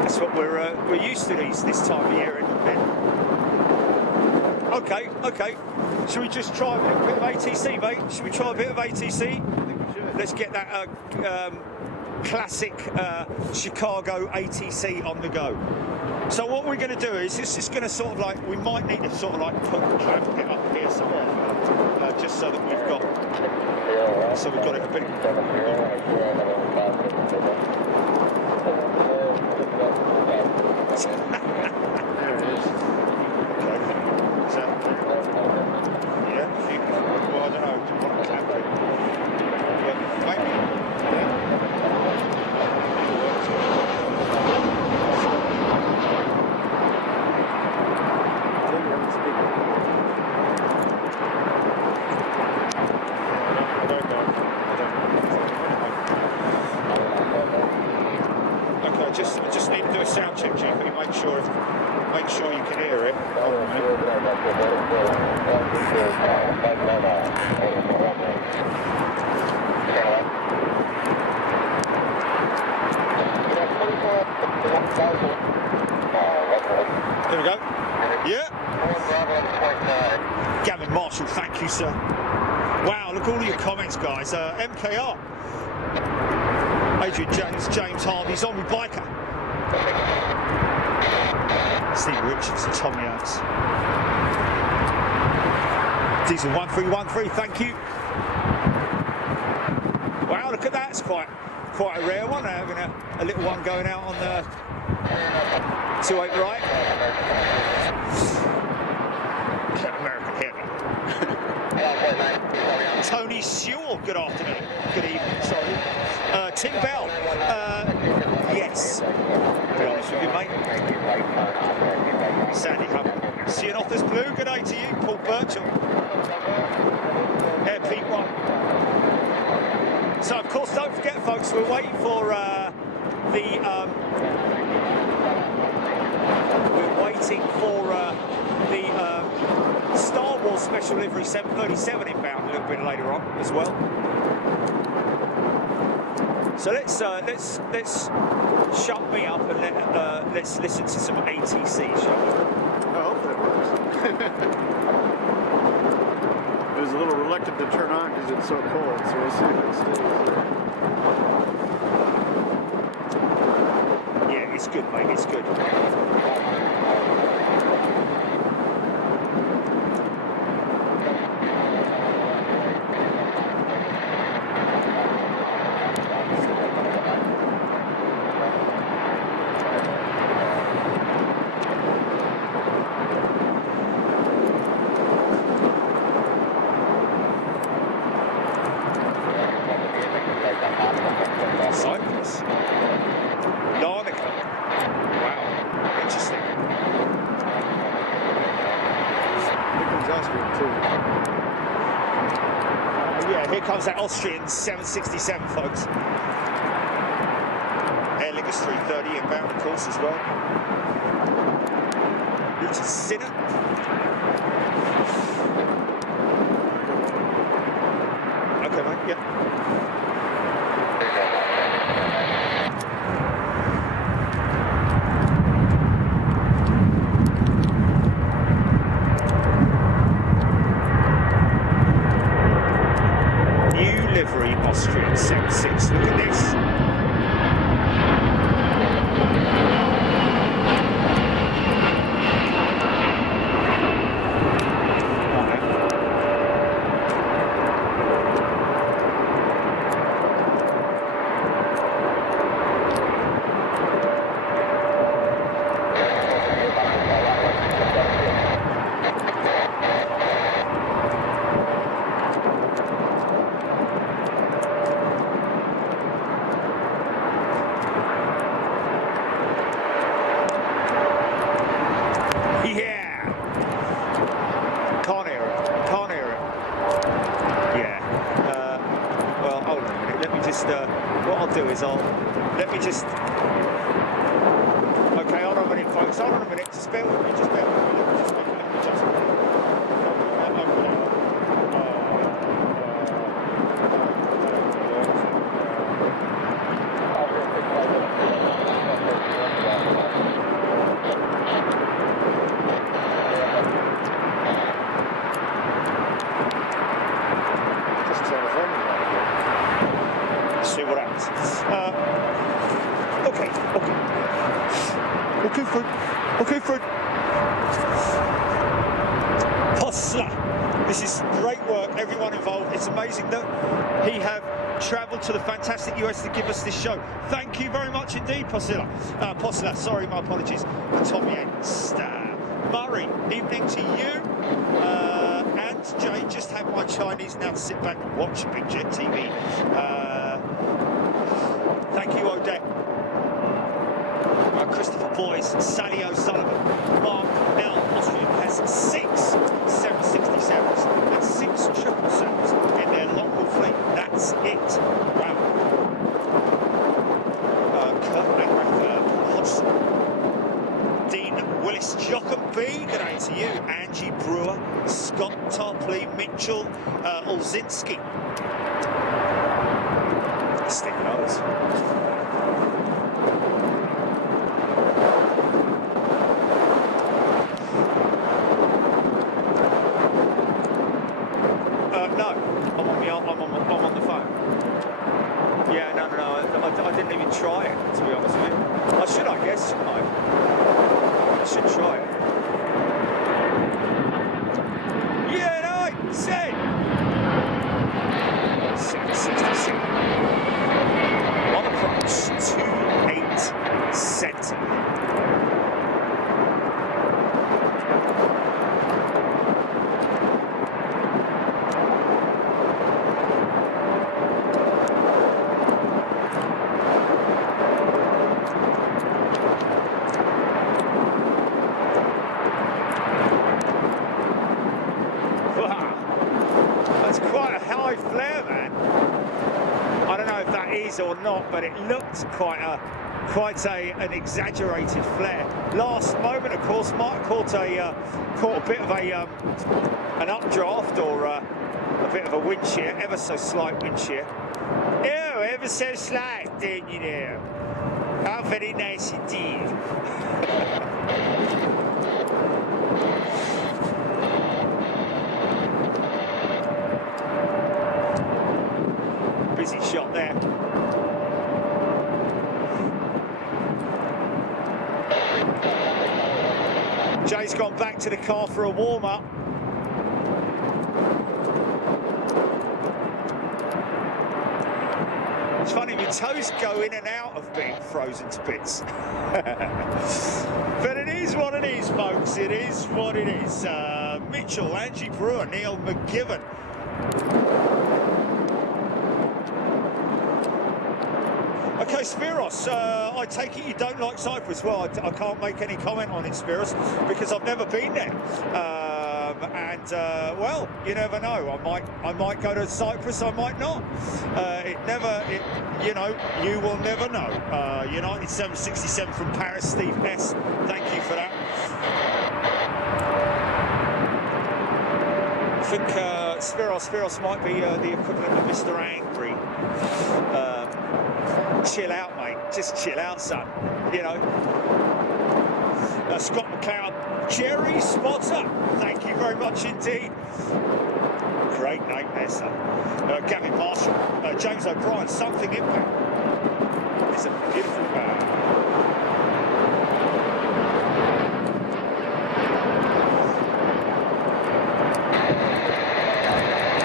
That's what we're used to this time of year. Okay. Should we just try a little bit of ATC, mate? Should we try a bit of ATC? I think we should. Let's get that classic Chicago ATC on the go. So what we're going to do is this is going to sort of like, we might need to sort of like put the clamp it up here somewhere, just so that we've got it a bit. There it is. Okay. Is that yeah? Well, I don't know. Do you want to clamp it? Yeah, maybe. I just need to do a sound check, GP. Make sure you can hear it. Hold on a minute. There we go. Yeah. Gavin Marshall, thank you, sir. Wow, look at all of your comments, guys. MKR. Adrian James Harvey's on with Biker. Steve Richards, Tommy Oates. Diesel 1313, thank you. Wow, look at that. It's quite a rare one. Having a little one going out on the 28 right. American haircut. Tony Sewell, good afternoon. Good evening, sorry. Tim Bell, yes. To be honest with you, mate. Sandy Hubbard. Seeing off this blue, good day to you. Paul Burchell. Yeah, Pete one. So, of course, don't forget, folks, we're waiting for the Star Wars Special Livery 737 inbound a little bit later on as well. So let's shut me up and let's listen to some ATC, shall we? I hope that works. It was a little reluctant to turn on because it's so cold, so we'll see if it stays. Yeah, it's good, mate, it's good. Cyprus. too. Yeah, here comes that Austrian 767, folks. Air Lingus 330 inbound, of course, as well. Route to Sinner. Okay, mate, yeah. Livery Austrian 76. Look at this. What I'll do is let me just, okay, hold on a minute folks, hold on a minute, just bear with me, just bear with me, let me just see what happens. Okay, Fred. Postler. This is great work, everyone involved. It's amazing that he have travelled to the fantastic US to give us this show. Thank you very much indeed, Postler. Sorry, my apologies. Tommy and Murray, evening to you. And Jay, just have my Chinese now to sit back and watch Big Jet TV. Thank you, Odette. Christopher Boyce, Sally O'Sullivan, Mark L. Austrian has 6 767s and 6 777s in their long-haul fleet. That's it. Wow. Kurt McGrath, Hodgson, Dean Willis, Jochen B. Good day to you. Angie Brewer, Scott Topley, Mitchell Olzinski. Stick those. No, I'm on the phone. Yeah, no, I didn't even try it, to be honest with you. I should, I guess, shouldn't I? I should try it. Yeah, no, I said 767. On approach 28 centre. Or not, but it looked quite an exaggerated flare. Last moment, of course, Mark caught a bit of an updraft or a bit of a wind shear, ever so slight wind shear. Oh, ever so slight, didn't you know? How very nice indeed. Busy shot there. Jay's gone back to the car for a warm-up. It's funny, your toes go in and out of being frozen to bits. But it is what it is, folks. It is what it is. Mitchell, Angie Brewer, Neil McGiven. Okay, Spiros, I take it you don't like Cyprus. Well, I can't make any comment on it, Spiros, because I've never been there. well, you never know. I might go to Cyprus. I might not. You will never know. United 767 from Paris, Steve S. Thank you for that. I think Spiros might be the equivalent of Mr. Angry. Chill out, mate. Just chill out, son. Scott McLeod, Jerry Spotter. Thank you very much indeed. Great name there, son. Gavin Marshall, James O'Brien, Something Impact. It's a beautiful band.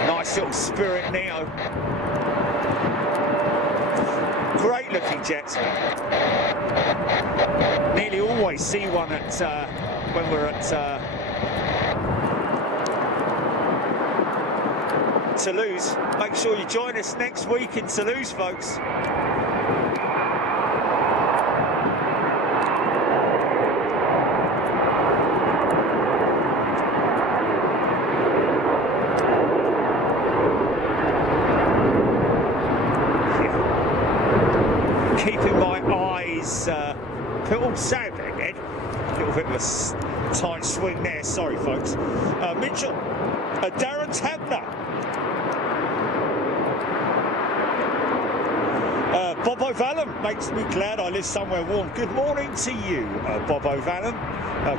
Nice little Spirit Neo. Great looking jets. Nearly always see one at when we're at Toulouse. Make sure you join us next week in Toulouse, folks. Keeping my eyes all sad there, Ned. A little bit of a tight swing there. Sorry, folks. Mitchell, Darren Tabner. Bob O'Vallen makes me glad I live somewhere warm. Good morning to you, Bob O'Vallen.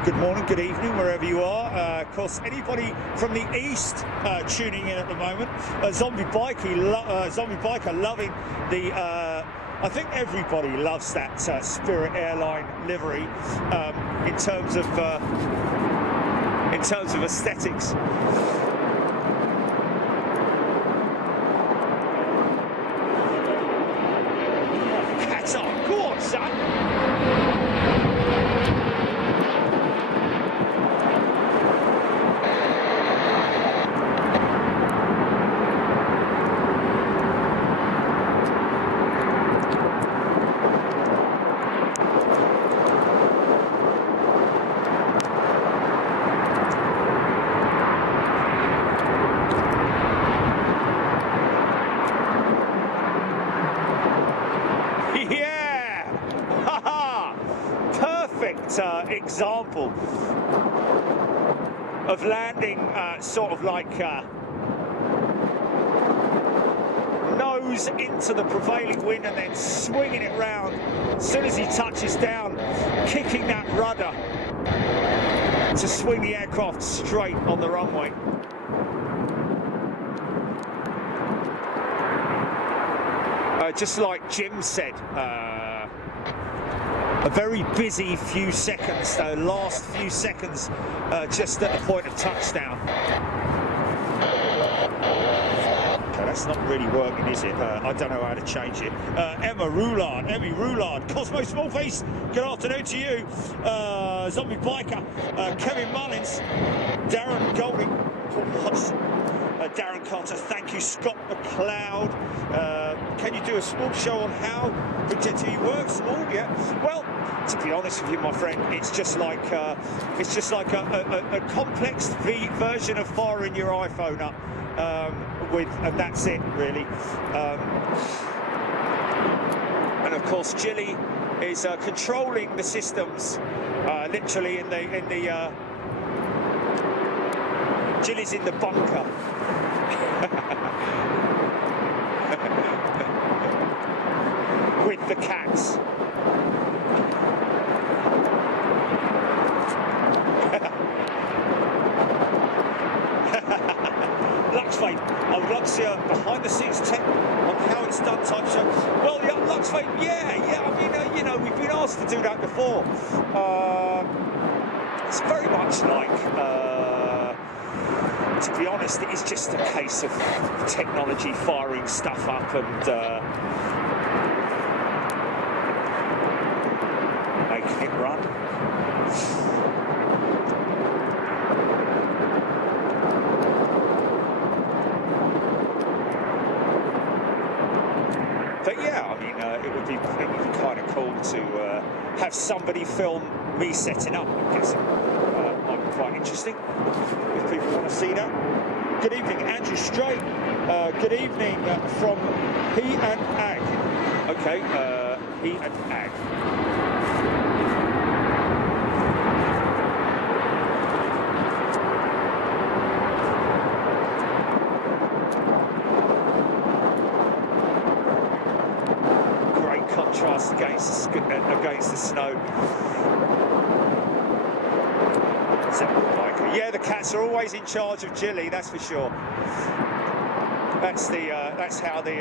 Good morning, good evening, wherever you are. Of course, anybody from the east tuning in at the moment. Zombie Biker loving the. I think everybody loves that Spirit Airline livery in terms of aesthetics. Qatar, go on, son. Example of landing sort of like nose into the prevailing wind and then swinging it round as soon as he touches down, kicking that rudder to swing the aircraft straight on the runway. Just like Jim said, a very busy few seconds, though, last few seconds, just at the point of touchdown. Okay, that's not really working, is it? I don't know how to change it. Emmy Roulard, Cosmo Smallface, good afternoon to you. Zombie Biker, Kevin Mullins, Darren Golding, Paul Hodgson, Darren Carter, thank you. Scott McLeod, can you do a small show on how Bridget TV works? Oh yeah. Well, to be honest with you, my friend, it's just like a complex version of firing your iPhone up, and that's it really. And of course, Jilly is controlling the systems, literally in the. Jilly's in the bunker. With the cats. Luxfade, I would like to see a behind the scenes tech on how it's done type show. Well, yeah, Luxfade, yeah, I mean, we've been asked to do that before. It's very much like, to be honest, it is just a case of technology firing stuff up and making it run. But yeah, I mean, it would be kind of cool to have somebody film me setting up, I guess. quite interesting, if people want to see that. Good evening, Andrew Strait. Good evening from He and Ag. Okay, He and Ag. Great contrast against the snow. Yeah, the cats are always in charge of Jilly, that's for sure. That's how the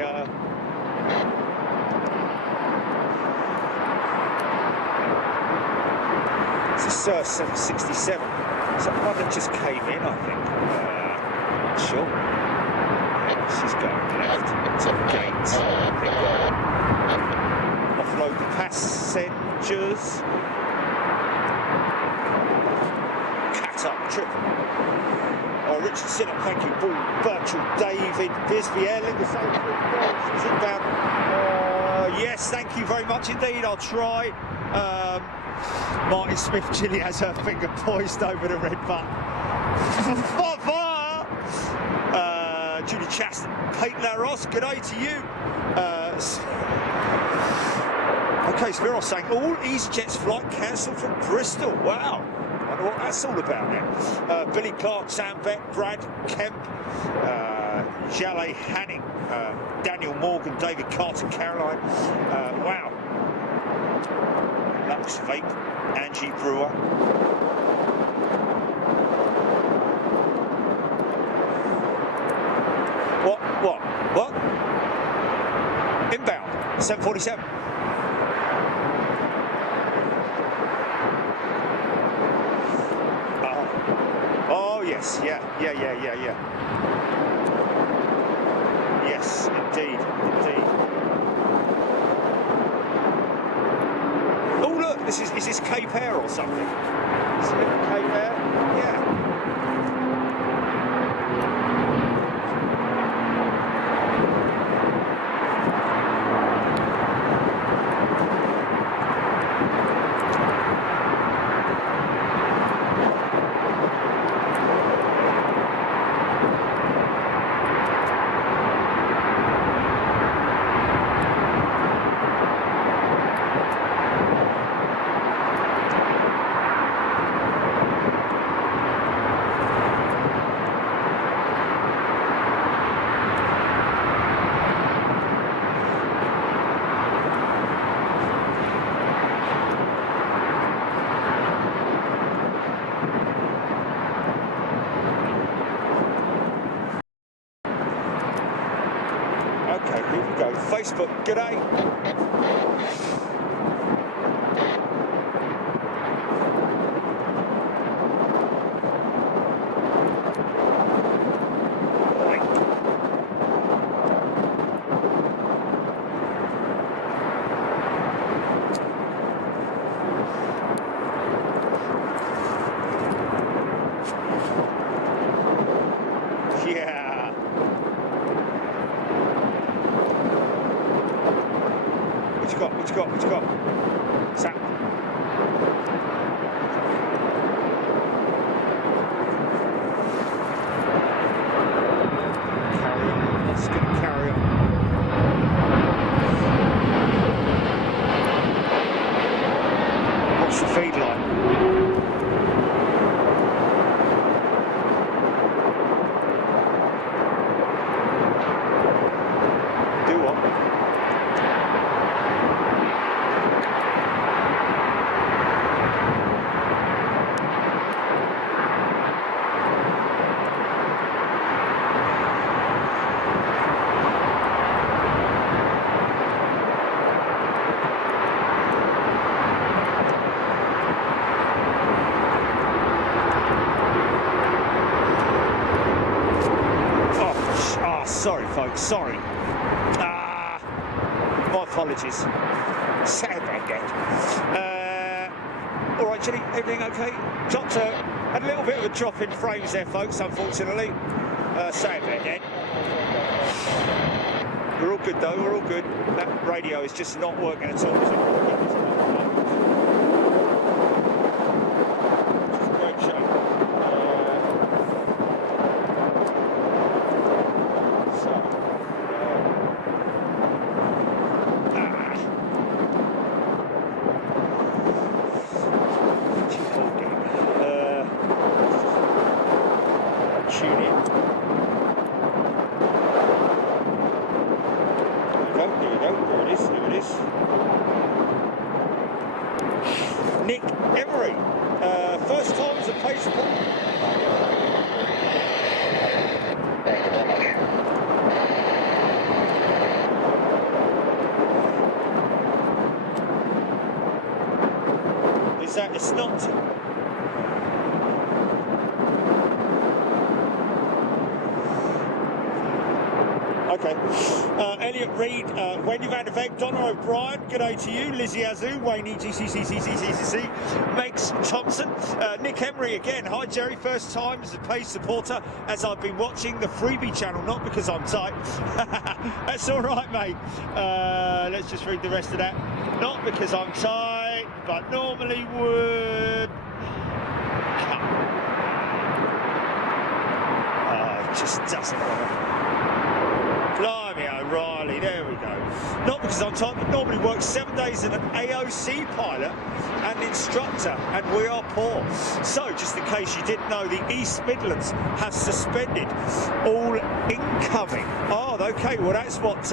it's a Surf 767. So one that just came in, I think. Not sure. Yeah, she's going left to the gate. Offload the passengers. Up trip. Richard Sinnott, thank you. Paul Birchall, David Bisbee, Airling, the same is inbound. Yes, thank you very much indeed. I'll try. Martin Smith, Chilly has her finger poised over the red button. Judy Chaston, Peyton Laros, good day to you. Okay, Spiros saying all EasyJet's flight cancelled from Bristol. Wow. What that's all about then. Billy Clark, Sam Beck, Brad Kemp, Jaleh Hanning, Daniel Morgan, David Carter, Caroline. Wow. Lux Vape, Angie Brewer. What? Inbound, 747. Oh yes, yeah. Yes, indeed. Oh look, is this Cape Air or something? Is it Cape Air? Yeah. Facebook, g'day. What you got? Sam. Carry on. It's going to carry on. What's the feed like? Do what? Sorry, folks, sorry. My apologies. Sad about that. All right, Jenny, everything okay? Had a little bit of a drop in frames there, folks, unfortunately. Sad about that. We're all good, though, we're all good. That radio is just not working at all. It's a great show. go, here we go, here it is, here it is. Nick Emery, first time as a pace supporter. Thank you very much. Is that, it's not. Okay. Elliot Reid, Wendy van der Veck, Donna O'Brien, good day to you. Lizzie Azu, Wayne GCCCCCCC, Megs Thompson, Nick Emery again. Hi Jerry, first time as a paid supporter as I've been watching the freebie channel, not because I'm tight. That's all right, mate. Let's just read the rest of that. Not because I'm tight, but normally would. It just doesn't want to. Blimey O'Reilly, there we go. Not because I'm tight, but normally works 7 days as an AOC pilot and instructor, and we are poor. So, just in case you didn't know, the East Midlands has suspended all incoming. Oh, okay, well that's what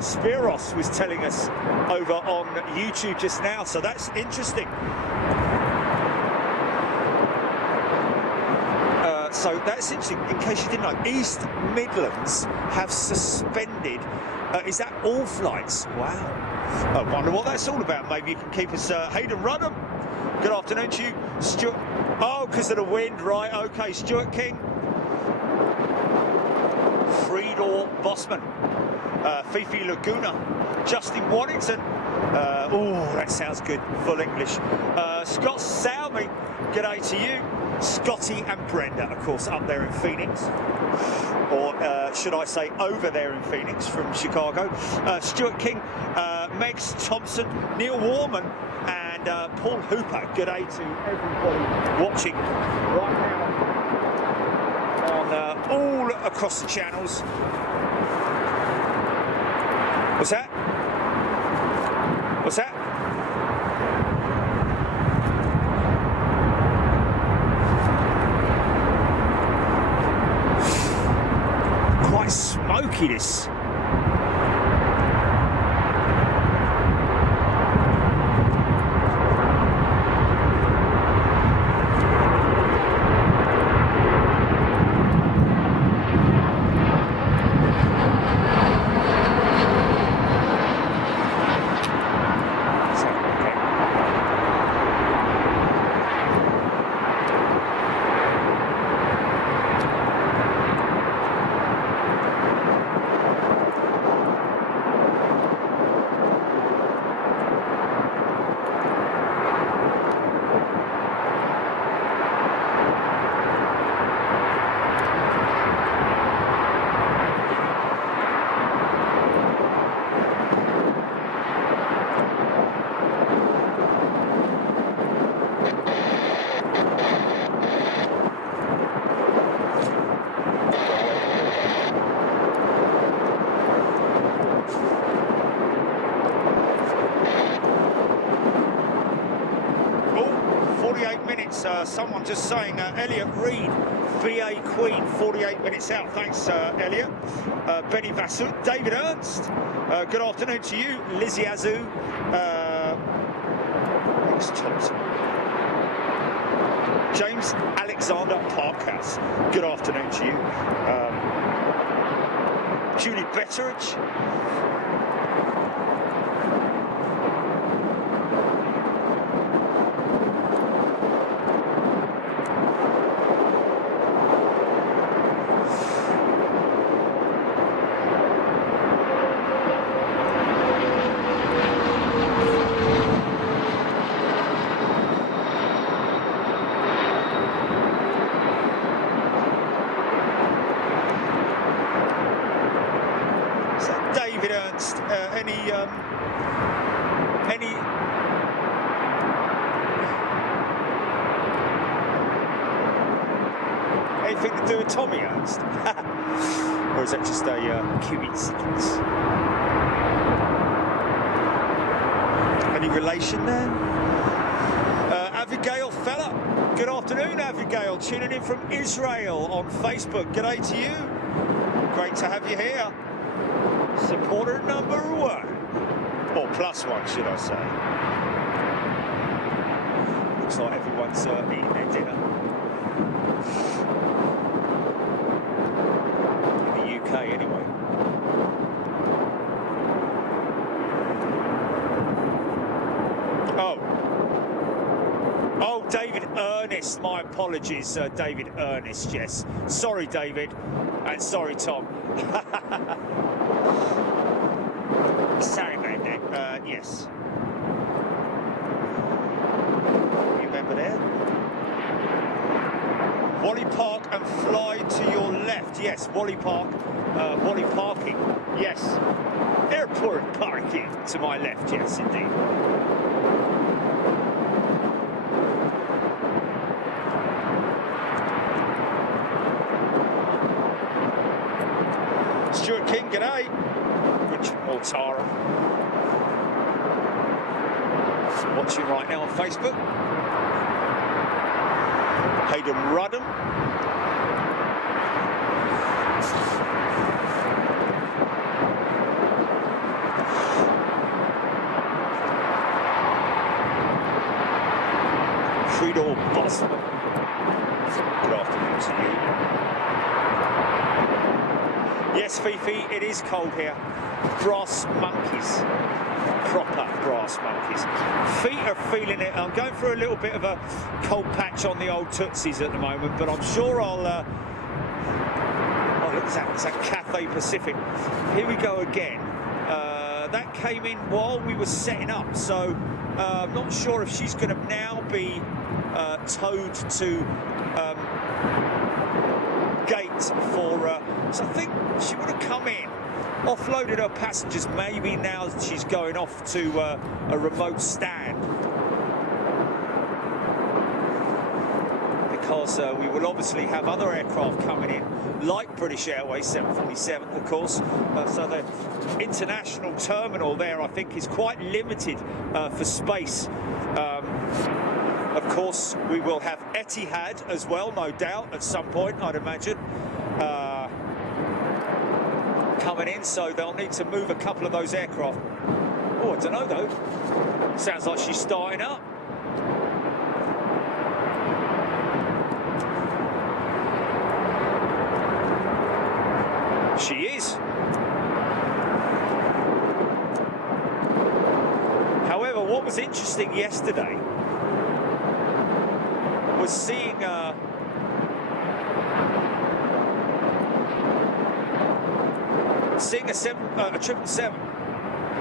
Spiros was telling us over on YouTube just now, so that's interesting. So that's interesting, in case you didn't know, East Midlands have suspended, is that all flights? Wow. I wonder what that's all about. Maybe you can keep us, Hayden Rudham, good afternoon to you. Stuart, oh, because of the wind, right, okay. Stuart King, Freedor Bossman, Fifi Laguna, Justin Waddington, oh, that sounds good, full English. Scott Salmi, g'day to you. Scotty and Brenda, of course, up there in Phoenix, or should I say over there in Phoenix from Chicago. Stuart King, Megs Thompson, Neil Warman, and Paul Hooper. Good day to everybody watching right now on all across the channels. What's that? What's that? Quite smoky, this. Someone just saying, Elliot Reid, VA Queen, 48 minutes out. Thanks, Elliot. Benny Vassut, David Ernst, good afternoon to you. Lizzie Azu, Megs Thompson, James Alexander Parkhouse, good afternoon to you. Julie Betteridge. Anything to do with Tommy Ernst? Or is that just a coincidence? Any relation there? Abigail Fella, good afternoon Abigail, tuning in from Israel on Facebook. G'day to you, great to have you here. Support corner number 1. Or +1, should I say. Looks like everyone's eating their dinner. In the UK, anyway. Oh, David Ernest. My apologies, David Ernest. Yes. Sorry, David. And sorry, Tom. Sorry about that. Yes. You remember there? Wally Park and fly to your left. Yes, Wally Park. Wally Parking. Yes. Airport parking to my left. Yes, indeed. Stuart King, g'day. Richard Mortara. Watching right now on Facebook. Hayden Rudham. Fredo Bosman. Good afternoon to you. Yes, Fifi, it is cold here. Brass monkeys. Proper brass monkeys. Feet are feeling it. I'm going through a little bit of a cold patch on the old Tootsies at the moment, but I'm sure I'll... oh, look, it's that Cathay Pacific. Here we go again. That came in while we were setting up, so I'm not sure if she's going to now be towed to gate for... so I think she would have come in, offloaded her passengers. Maybe now she's going off to a remote stand, because we will obviously have other aircraft coming in, like British Airways 747, of course. So the international terminal there, I think, is quite limited for space. Of course, we will have Etihad as well, no doubt, at some point, I'd imagine. Coming in, so they'll need to move a couple of those aircraft. Oh, I don't know though. Sounds like she's starting up. She is. However, what was interesting yesterday was seeing a 777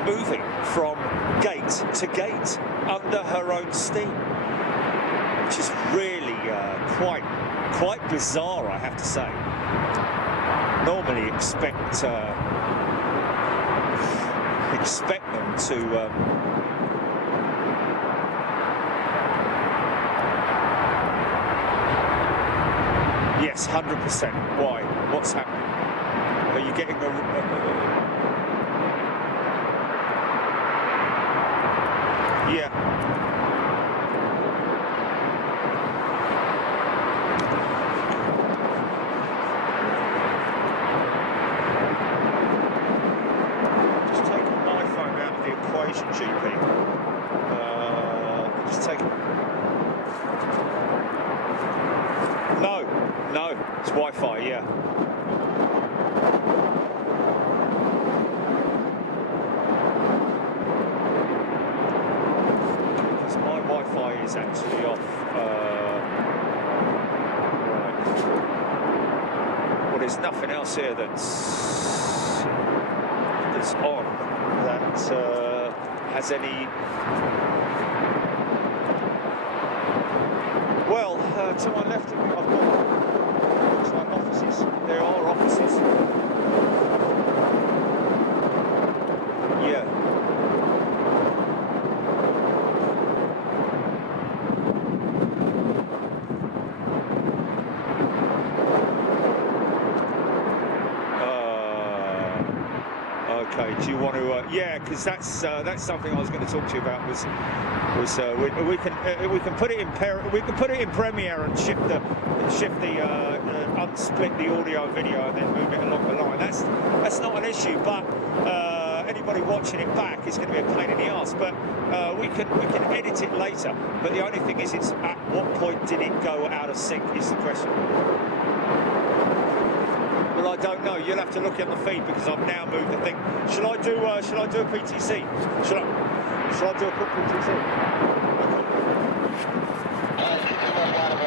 moving from gate to gate under her own steam, which is really quite bizarre, I have to say. Normally expect them to yes, 100%. Why? What's happening? Are you getting the... yeah. Just taking my phone out of the equation, GP. Just taking... No, it's Wi-Fi, yeah. Is actually off. Right. Well, there's nothing else here that's on that has any. Well, to my left, I've got looks like offices. There are offices. Yeah. Okay, do you want to? Yeah, because that's something I was going to talk to you about. Was we can put it in Premiere and shift the unsplit the audio video and then move it along the line. That's not an issue, but watching it back is going to be a pain in the arse. But we can edit it later. But the only thing is, it's at what point did it go out of sync is the question. Well, I don't know. You'll have to look at the feed because I've now moved the thing. Shall I do a PTC? Shall I do a quick PTC?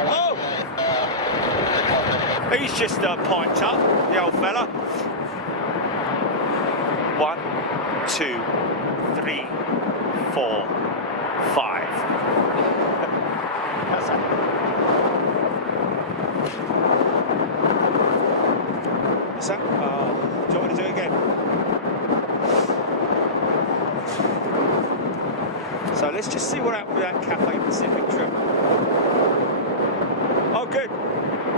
Oh! He's just piped up, the old fella. 1, 2, 3, 4, 5. How's that? What's that? Do you want me to do it again? So let's just see what happened with that Cathay Pacific trip. Oh, good.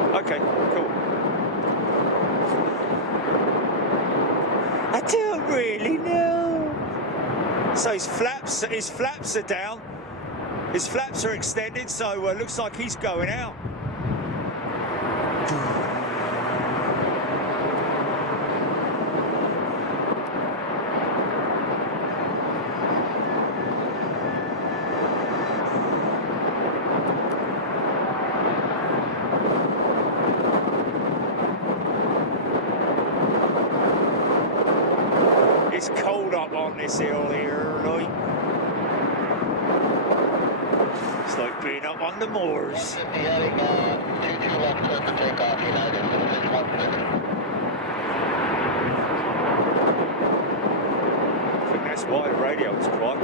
Okay, cool. I don't really know. So his flaps are down. His flaps are extended, so looks like he's going out. It's cold up on this hill here, like. It's like being up on the moors. I think that's why the radio is quiet.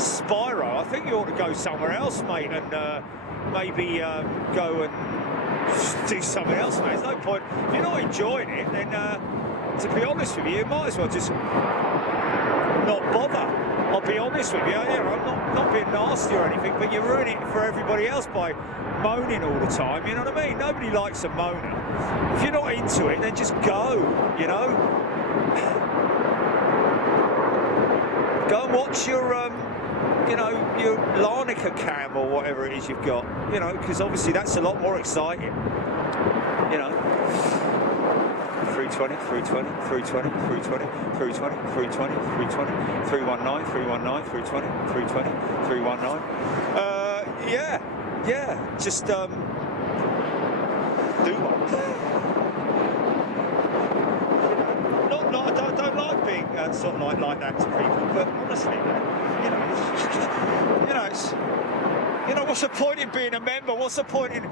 Spyro, I think you ought to go somewhere else, mate, and maybe go and do something else, mate. There's no point. If you're not enjoying it, then to be honest with you might as well just not bother. I'll be honest with you, I'm not being nasty or anything, but you're ruining it for everybody else by moaning all the time, you know what I mean? Nobody likes a moaner. If you're not into it, then just go, you know? Go and watch your your Larnica cam or whatever it is you've got, you know, because obviously that's a lot more exciting, you know. 320, 320, 320, 320, 320, 320, 320, 319, 319, 320, 320, 319. Yeah, just do one. I don't like being sort of like that to people, but honestly, man, what's the point in being a member? What's the point in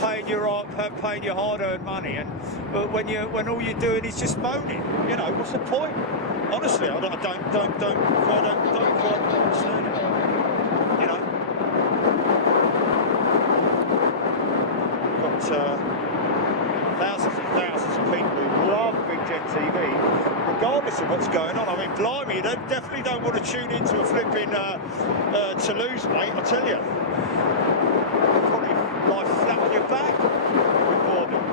paying your hard-earned money? And when all you're doing is just moaning, you know, what's the point? Honestly, I don't quite understand it. You know, got thousands and thousands of people who love Big Gen TV, regardless of what's going on. I mean, blimey, you definitely don't want to tune into a flipping Toulouse, mate, I tell you. You'll probably lie flat on your back before them.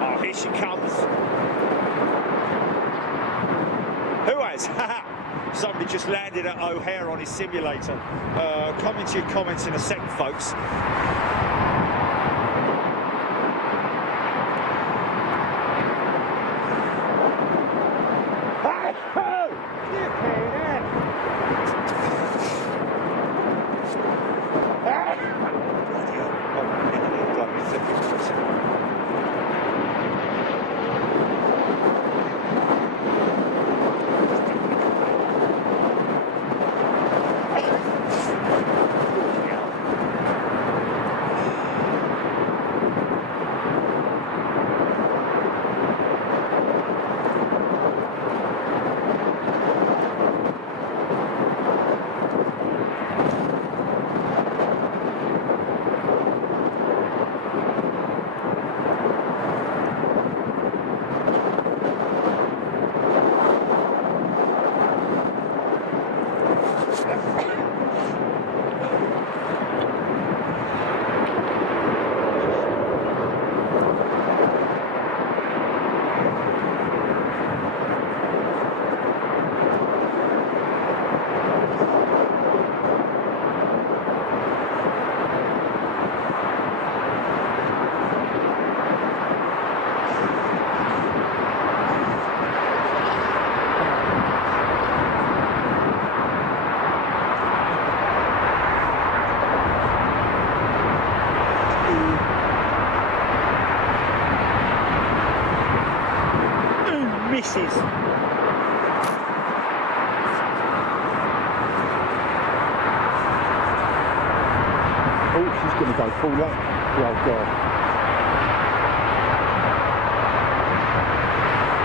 Oh, here she comes. Who has? Somebody just landed at O'Hare on his simulator. Come into your comments in a second, folks. going to go full length, the old guy.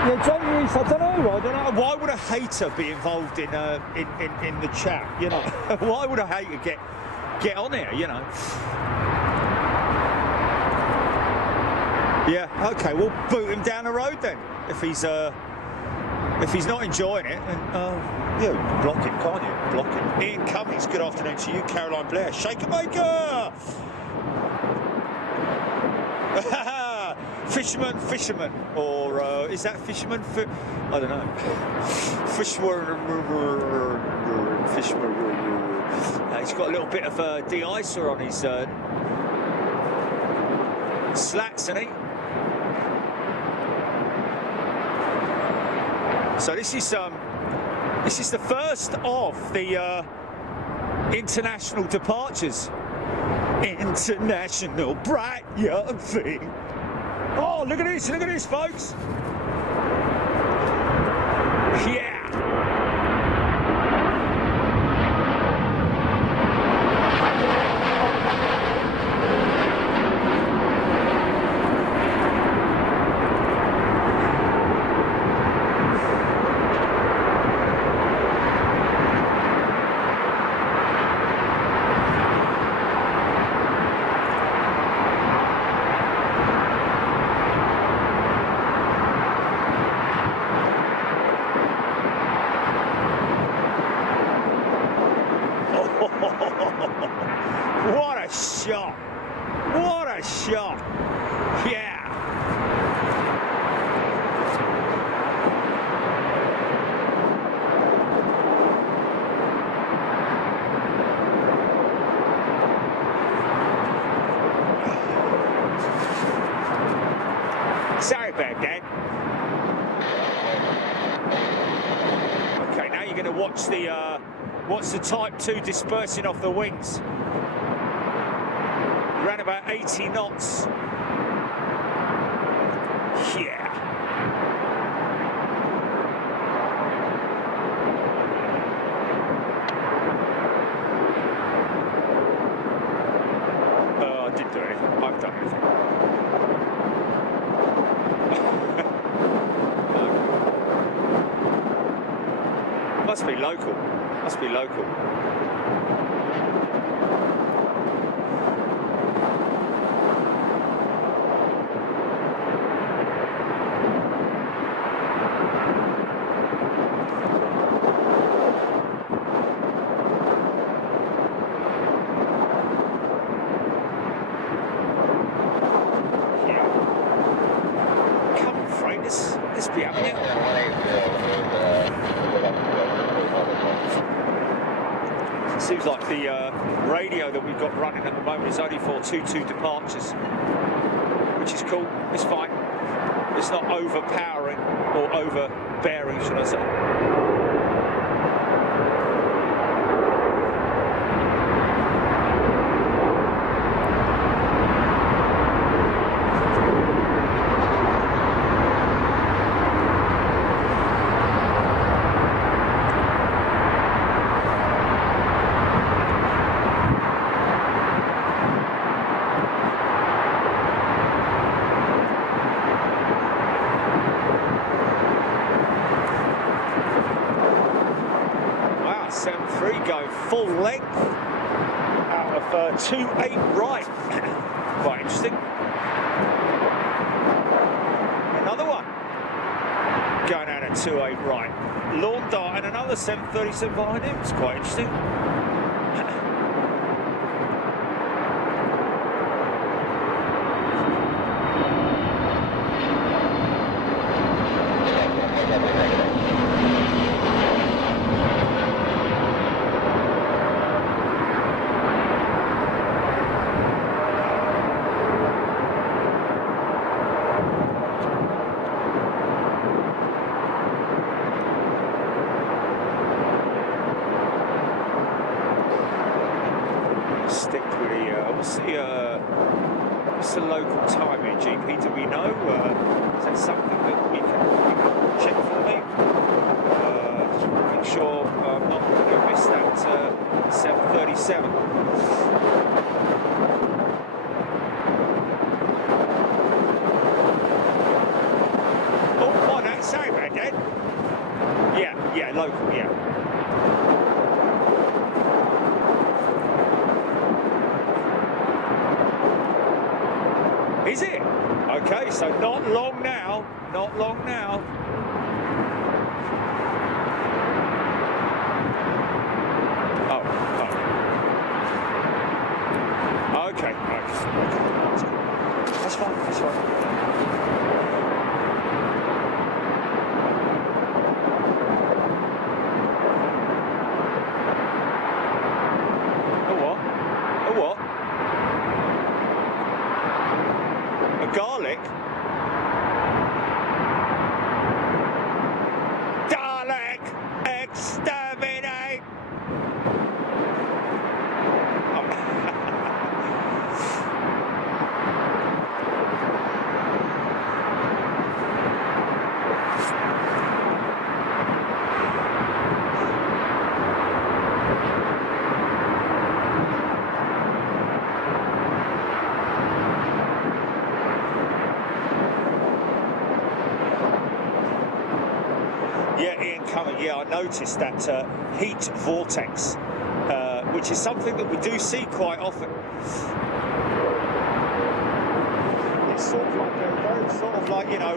Yeah, Jamie Reese, I don't know. Why would a hater be involved in the chat? You know, why would a hater get on here? You know. Yeah. Okay. We'll boot him down the road then. If he's not enjoying it, then yeah, block him, can't you? Block him. Ian Cummings. Good afternoon to you, Caroline Blair. Shaker maker. Fisherman, or is that fisherman? I don't know. Fisherman. He's got a little bit of de-icer on his slats, hasn't he? So this is the first of the international departures. International bright young thing. Oh, look at this, folks. Yeah. What a shot! What a shot! Yeah! Sorry about that. Okay, now you're going to watch the Type 2 dispersing off the wings. Around about 80 knots. Yeah. I didn't do anything. I've done anything. Must be local. Must be local. Let's be up here. Seems like the radio that we've got running at the moment is only for 2-2 departures, which is cool. It's fine. It's not overpowering or overbearing, should I say. Going full length out of 2.8 right. Quite interesting. Another one going out at 2.8 right. Lawn Dart and another 737 behind him. It's quite interesting. Stick with the what's the local time here, GP? Do we know? Is that something that you can check for me? Just want to make sure I'm not going to miss that 737. Yeah, local, yeah. Is it? Okay, so not long now. Not long now. Oh. Okay. That's fine. A what? A garlic? Dalek! Exterminate! Yeah, Ian coming. Yeah, I noticed that heat vortex, which is something that we do see quite often. It's sort of like very sort of like, you know,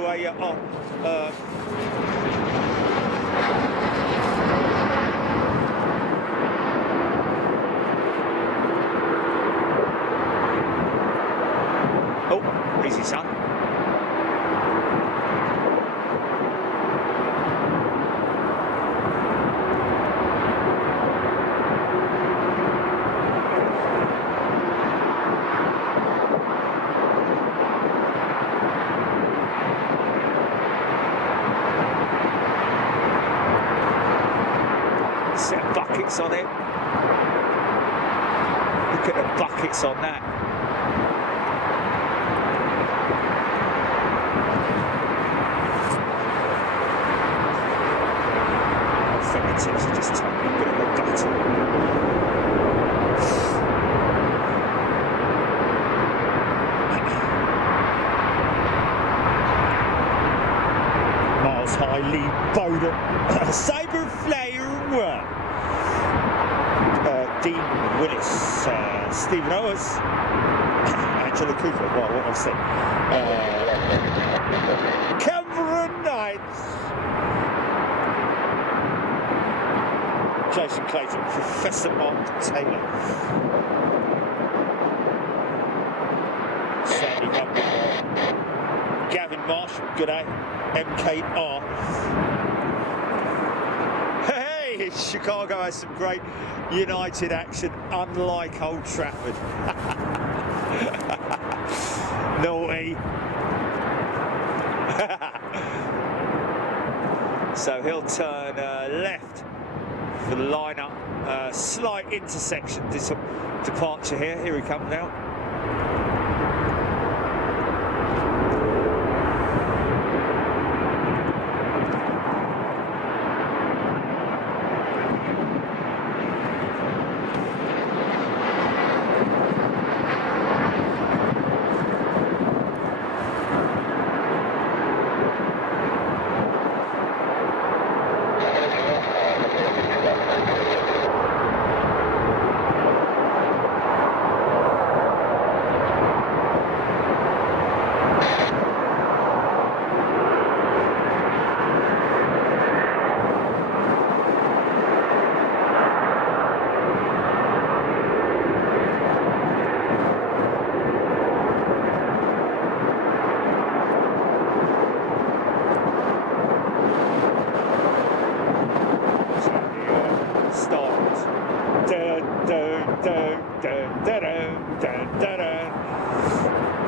oh, easy, son. Set of buckets on it. Look at the buckets on that. Fingertips are just taking a bit of a gutter. Miles High, Bowden, Sabre Flyer, Dean Willis, Stephen Owens, Angela Cooper, well, what was it? Cameron Knights, Jason Clayton, Professor Mark Taylor, Sandy Humphrey, Gavin Marshall, good day, MKR. Hey, Chicago has some great United action, unlike Old Trafford. Naughty. So he'll turn left for the lineup. Slight intersection departure here. Here he comes now.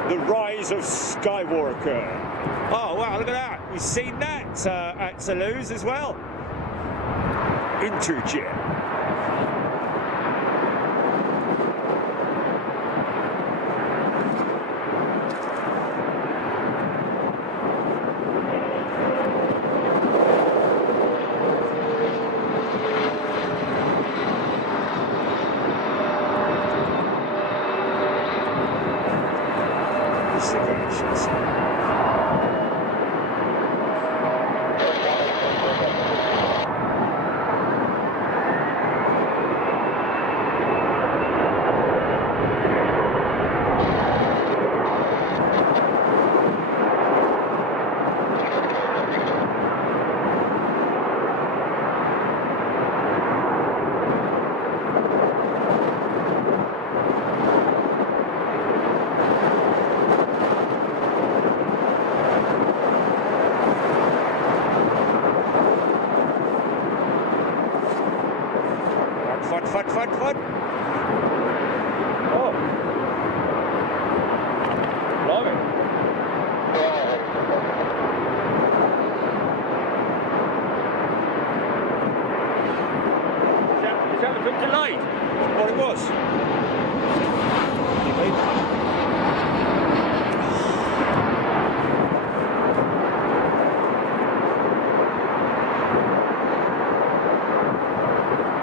The Rise of Skywalker. Oh wow, look at that. We've seen that at Toulouse as well. Interjet. Fud. Oh. Blimey. Is that a bit delayed? What it was?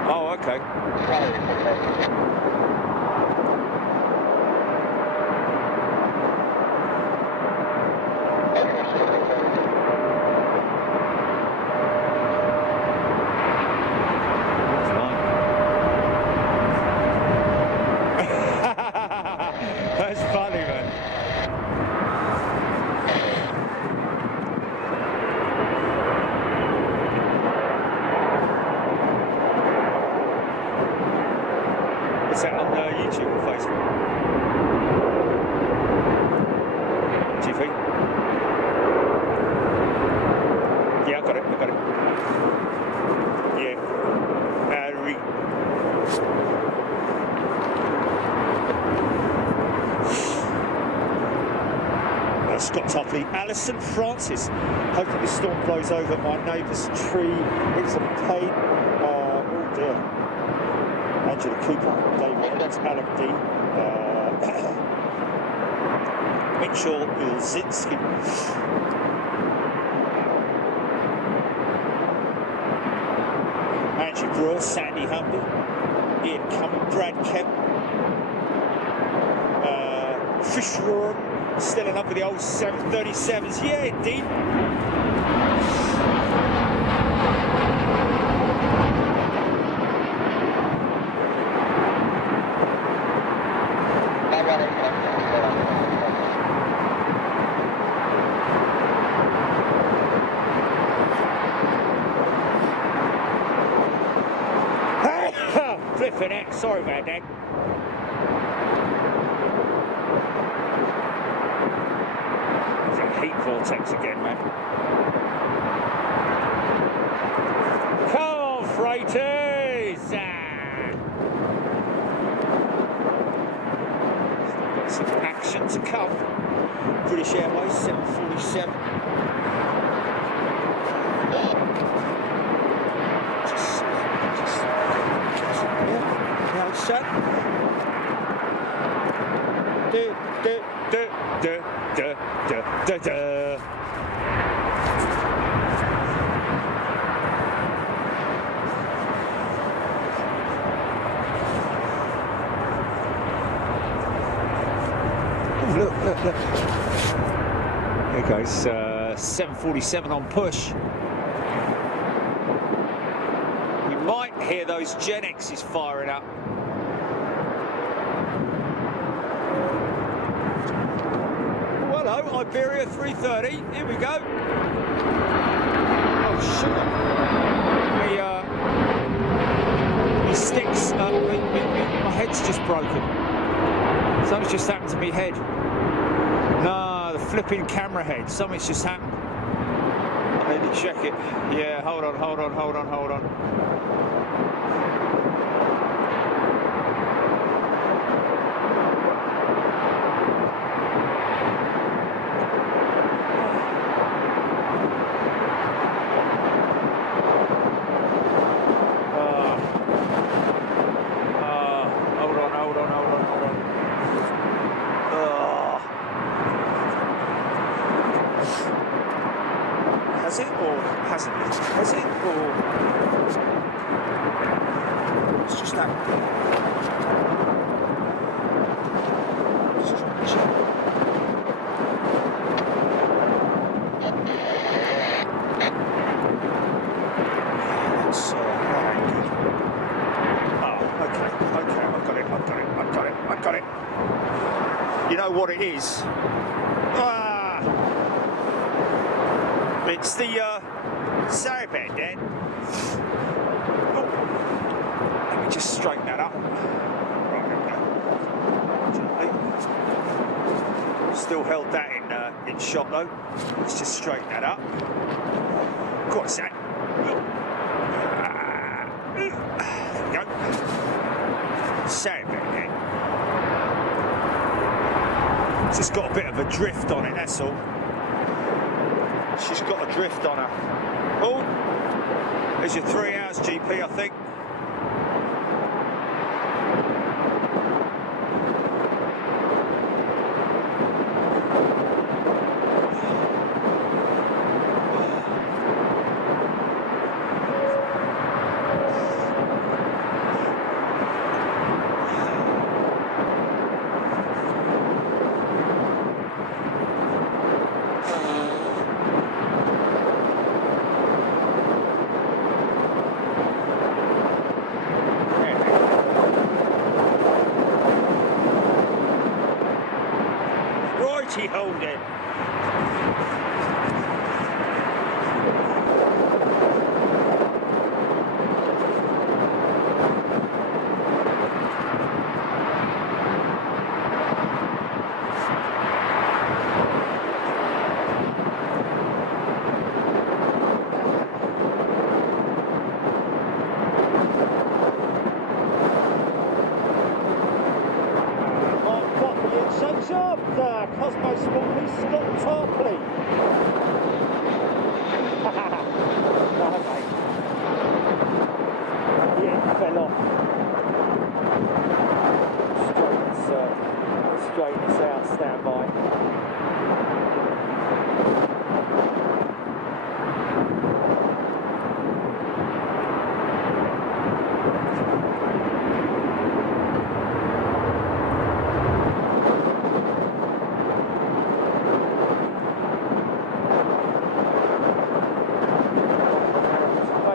Oh, okay. That's funny, man. Is that on YouTube or Facebook? TV? Yeah, I got it. Yeah. Scott Tuffley, Alison Francis. Hoping this storm blows over my neighbour's tree. It's a pain. Oh dear. Angela Cooper, Dave Roberts, Alan D. Mitchell Ilzinski. Angie Brewer, Sandy Humby, Ian Cumming, Brad Kemp, Fisher, still enough with the old 737s. Yeah, indeed. Flipping it. Sorry about that. There's a heat vortex again, man. Come on, freighters! Still got some action to come. British Airways 747. Shut. Look. There goes 747 on push. We might hear those Gen X's firing up. Hello, Iberia 330. Here we go. Oh, sugar. My sticks, my head's just broken. Something's just happened to my head. No, the flipping camera head. Something's just happened. I need to check it. Yeah, hold on. Has it or hasn't it? Has it or it's just that? Let's just check. That's not good. Oh, okay, I got it. You know what it is? It's the, sorry about that. Oh. Let me just straighten that up. Right, there we go. Gently. Still held that in shot though. Let's just straighten that up. Go on, Sam. There we go. Sad bit again. It's just got a bit of a drift on it, that's all. She's got a drift on her. Oh, there's your 3 hours GP, I think. Righty hold it. Shakes up Cosmo Sportly Scott Tarpley. No, mate. Yeah, fell off. Straightness out, stand by.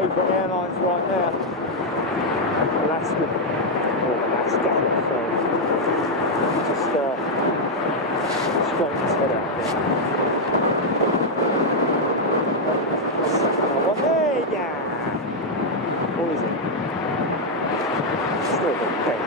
Favourite airlines right now, Alaska, so just straighten his head out there. One there, yeah. Or is it? Still a bit big.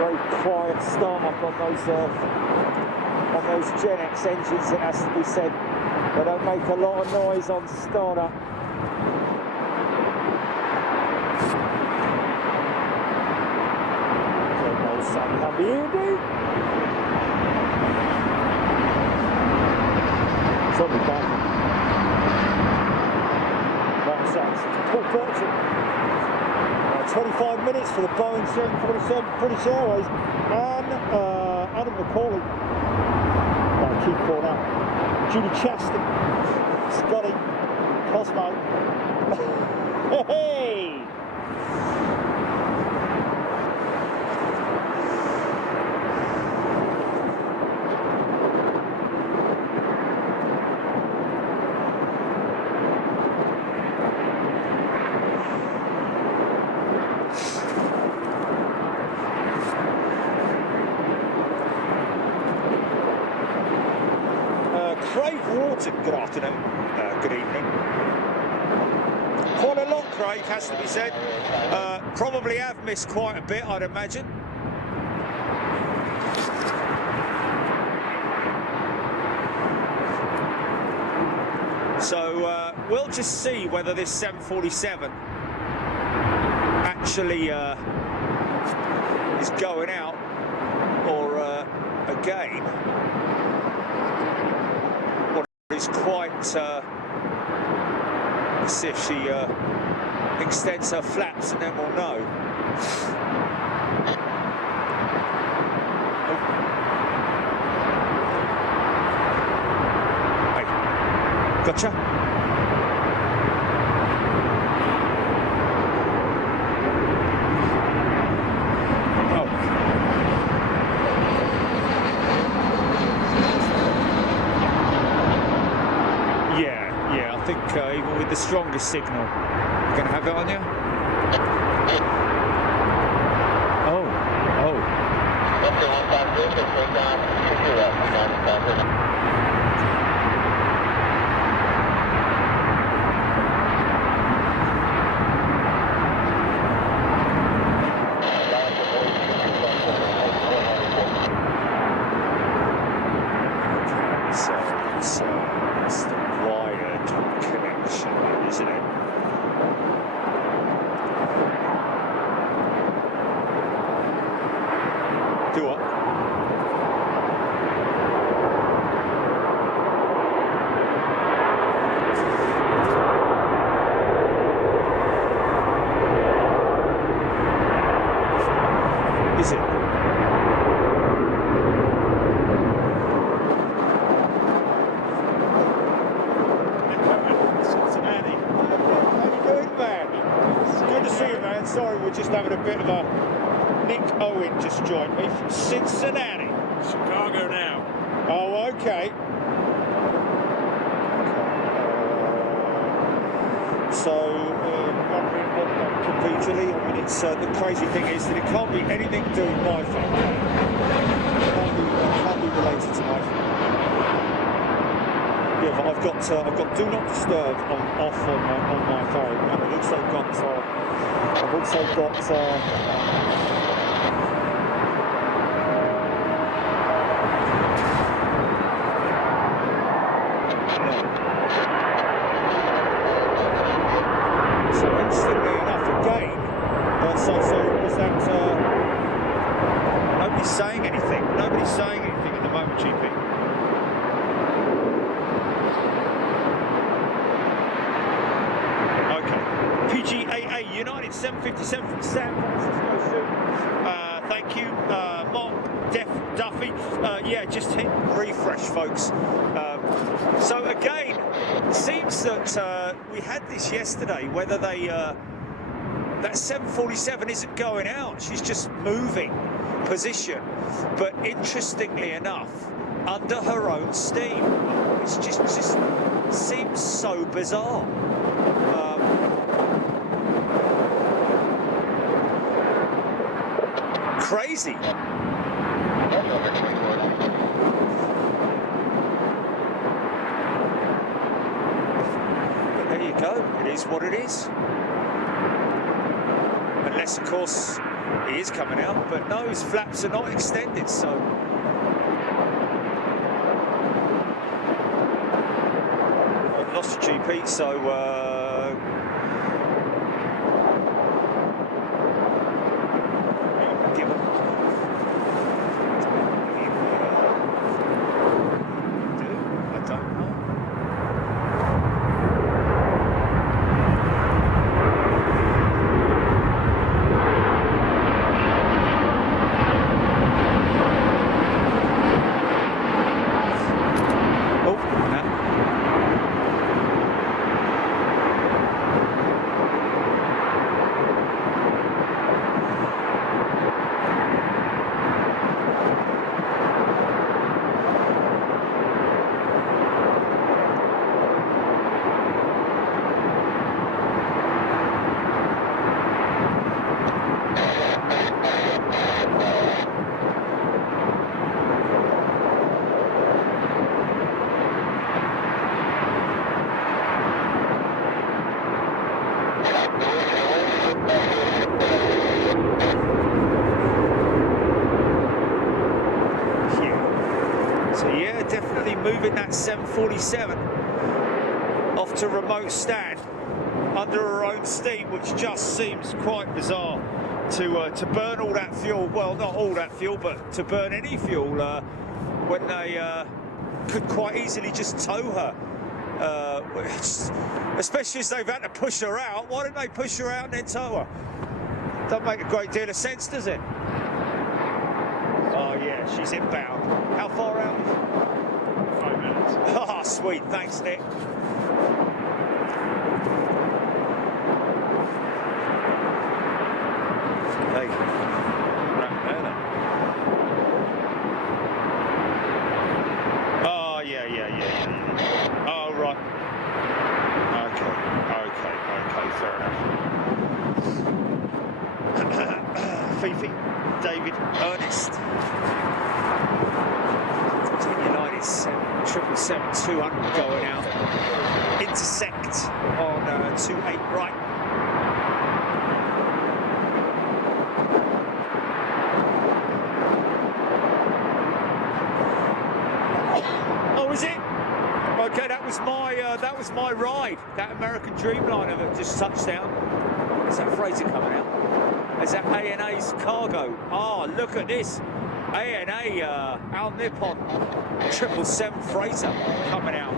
Very quiet start up on those Gen X engines, it has to be said. They don't make a lot of noise on start up. It's on the back. Right, so Paul Burton. 25 minutes for the Boeing 747 British Airways, and Adam McCauley, Keith Cornell, Julie Chaston, Scotty, Cosmo. Hey! Craig Water, good afternoon, good evening. Quite a lot, Craig, has to be said. Probably have missed quite a bit, I'd imagine. So we'll just see whether this 747 actually is going out or again. Is quite, let's see if she extends her flaps and then we'll know. Hey, gotcha. I think even with the strongest signal, you're going to have it on you? Oh. accident. Do what? Is it? Cincinnati. How you doing, man? Good to see you, man. Sorry, we're just having a bit of a... Nick Owen just joined me from Cincinnati. Chicago now. Oh, okay. Wondering what that could be, Julie. I mean, it's the crazy thing is that it can't be anything to do with my phone. It can't be related to my phone. Yeah, but I've got Do Not Disturb off on my phone, and I've also got so instantly enough again. So was that? Nobody's saying anything. Nobody's saying anything at the moment, GP. Okay. PGAA United 757 from San Francisco. Thank you, Mark Duffy. Yeah, just hit refresh, folks. So again, it seems that we had this yesterday. Whether they that 747 isn't going out; she's just moving position. But interestingly enough, under her own steam, it's just seems so bizarre. Crazy. But there you go. It is what it is. Unless, of course, he is coming out. But no, his flaps are not extended, so... I've lost a GP, so... moving that 747 off to remote stand under her own steam, which just seems quite bizarre to burn all that fuel. Well, not all that fuel, but to burn any fuel when they could quite easily just tow her. Especially as they've had to push her out. Why didn't they push her out and then tow her? Doesn't make a great deal of sense, does it? Oh yeah, she's inbound. How far out? 5 minutes. Oh, sweet. Thanks, Nick. Hey. Oh, yeah. Oh, right. Okay, fair enough. Fifi, David, Ernest. United 777-200 going out. Intersect on 28 right. Oh, is it? Okay, that was my ride. that American Dreamliner that just touched down. Is that freighter coming out? Is that ANA's cargo? Oh, look at this. ANA, Al Nippon 777 freighter coming out.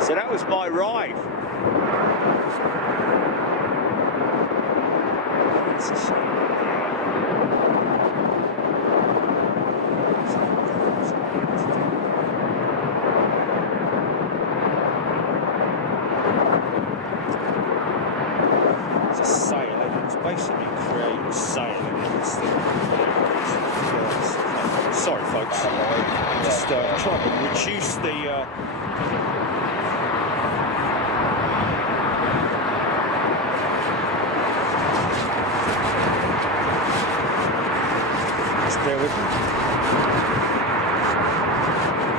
So that was my ride. It's a shame. It's a sailing. It's basically creating sailing in this thing. Sorry, folks. Just trying to reduce the. Bear with me.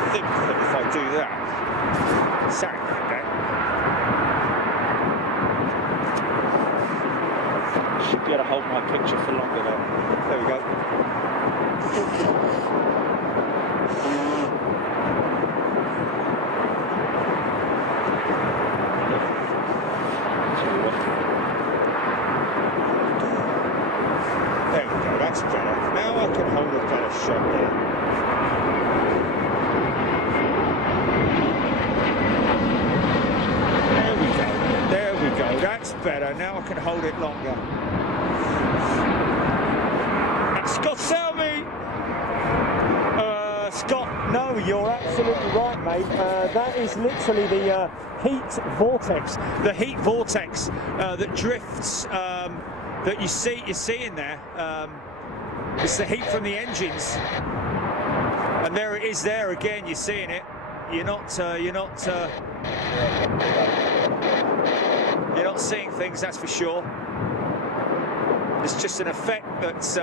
I think that if I do that, sorry about that. Should be able to hold my picture for longer though. There we go. There we go, that's better. Now I can hold a better shot there. There we go, that's better. Now I can hold it longer. Scott, sell me! Scott, no, you're absolutely right, mate. That is literally the heat vortex. The heat vortex that drifts, that you're seeing there. It's the heat from the engines, and there it is. There again, you're seeing it. You're not seeing things, that's for sure. It's just an effect that's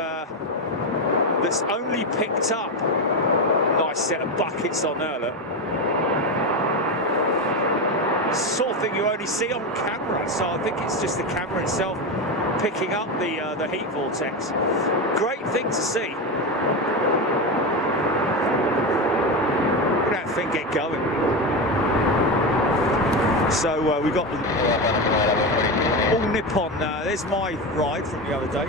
only picked up. Nice set of buckets on there, look. It's the sort of thing you only see on camera, so I think it's just the camera itself picking up the heat vortex. Great thing to see. Look at that thing get going. So we got all Nippon. There's my ride from the other day.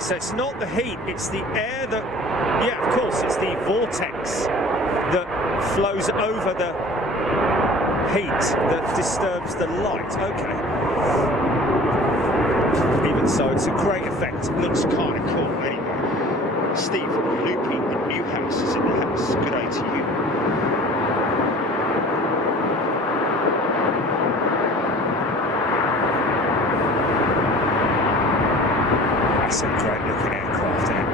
So it's not the heat, it's the air that, yeah, of course, it's the vortex that flows over the heat that disturbs the light. Okay. Even so, it's a great effect. It looks kind of cool. Anyway, Steve Loopy in Newhouse is in the house. Good day to you. That's a great looking aircraft, isn't it?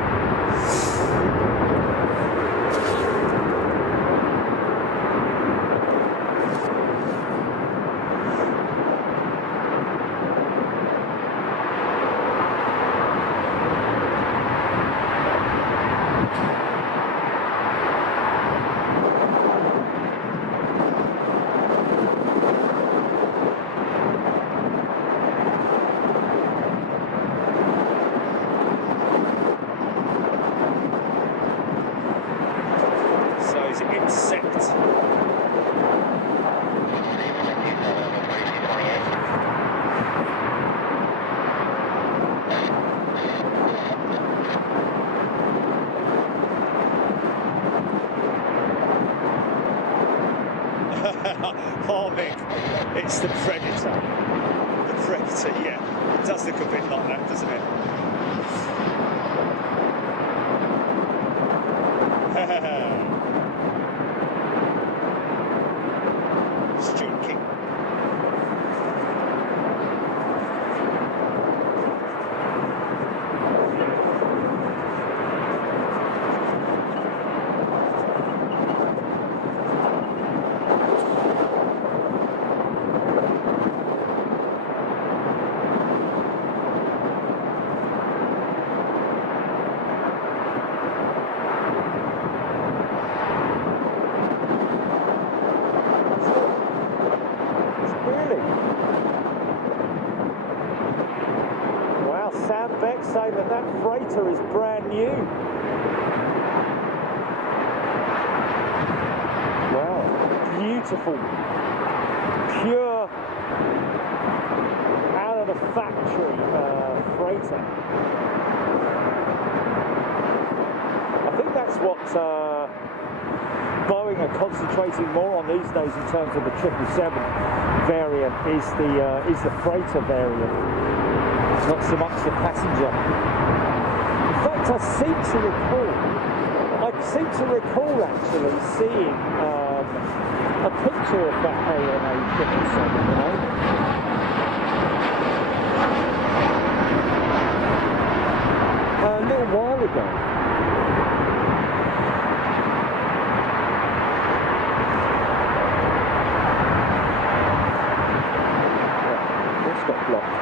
Oh, Mick, it's the Predator. The Predator, yeah. It does look a bit like that, doesn't it? Student King. Say that that freighter is brand new. Wow, beautiful, pure, out of the factory freighter. I think that's what Boeing are concentrating more on these days in terms of the 777 variant is the freighter variant. Not so much the passenger. In fact, I seem to recall actually seeing a picture of that ANA 777, you know? A little while ago. Yeah, it's got blocked.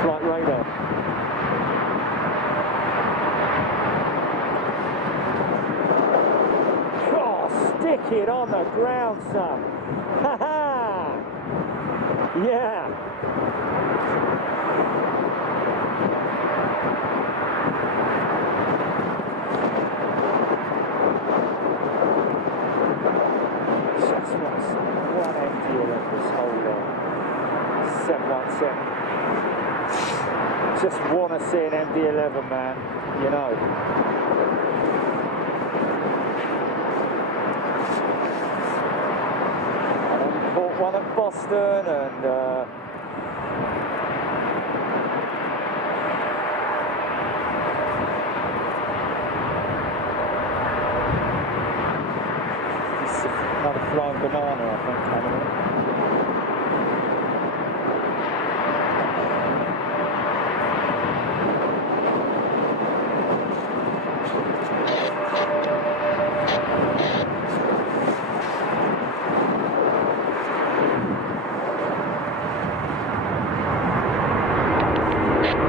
Flight radar. Oh, stick it on the ground, son. Ha ha! Yeah. Just one empty of this whole 717. Just want to see an MD-11, man, you know. And then we caught one at Boston and another flying banana, I think, coming in.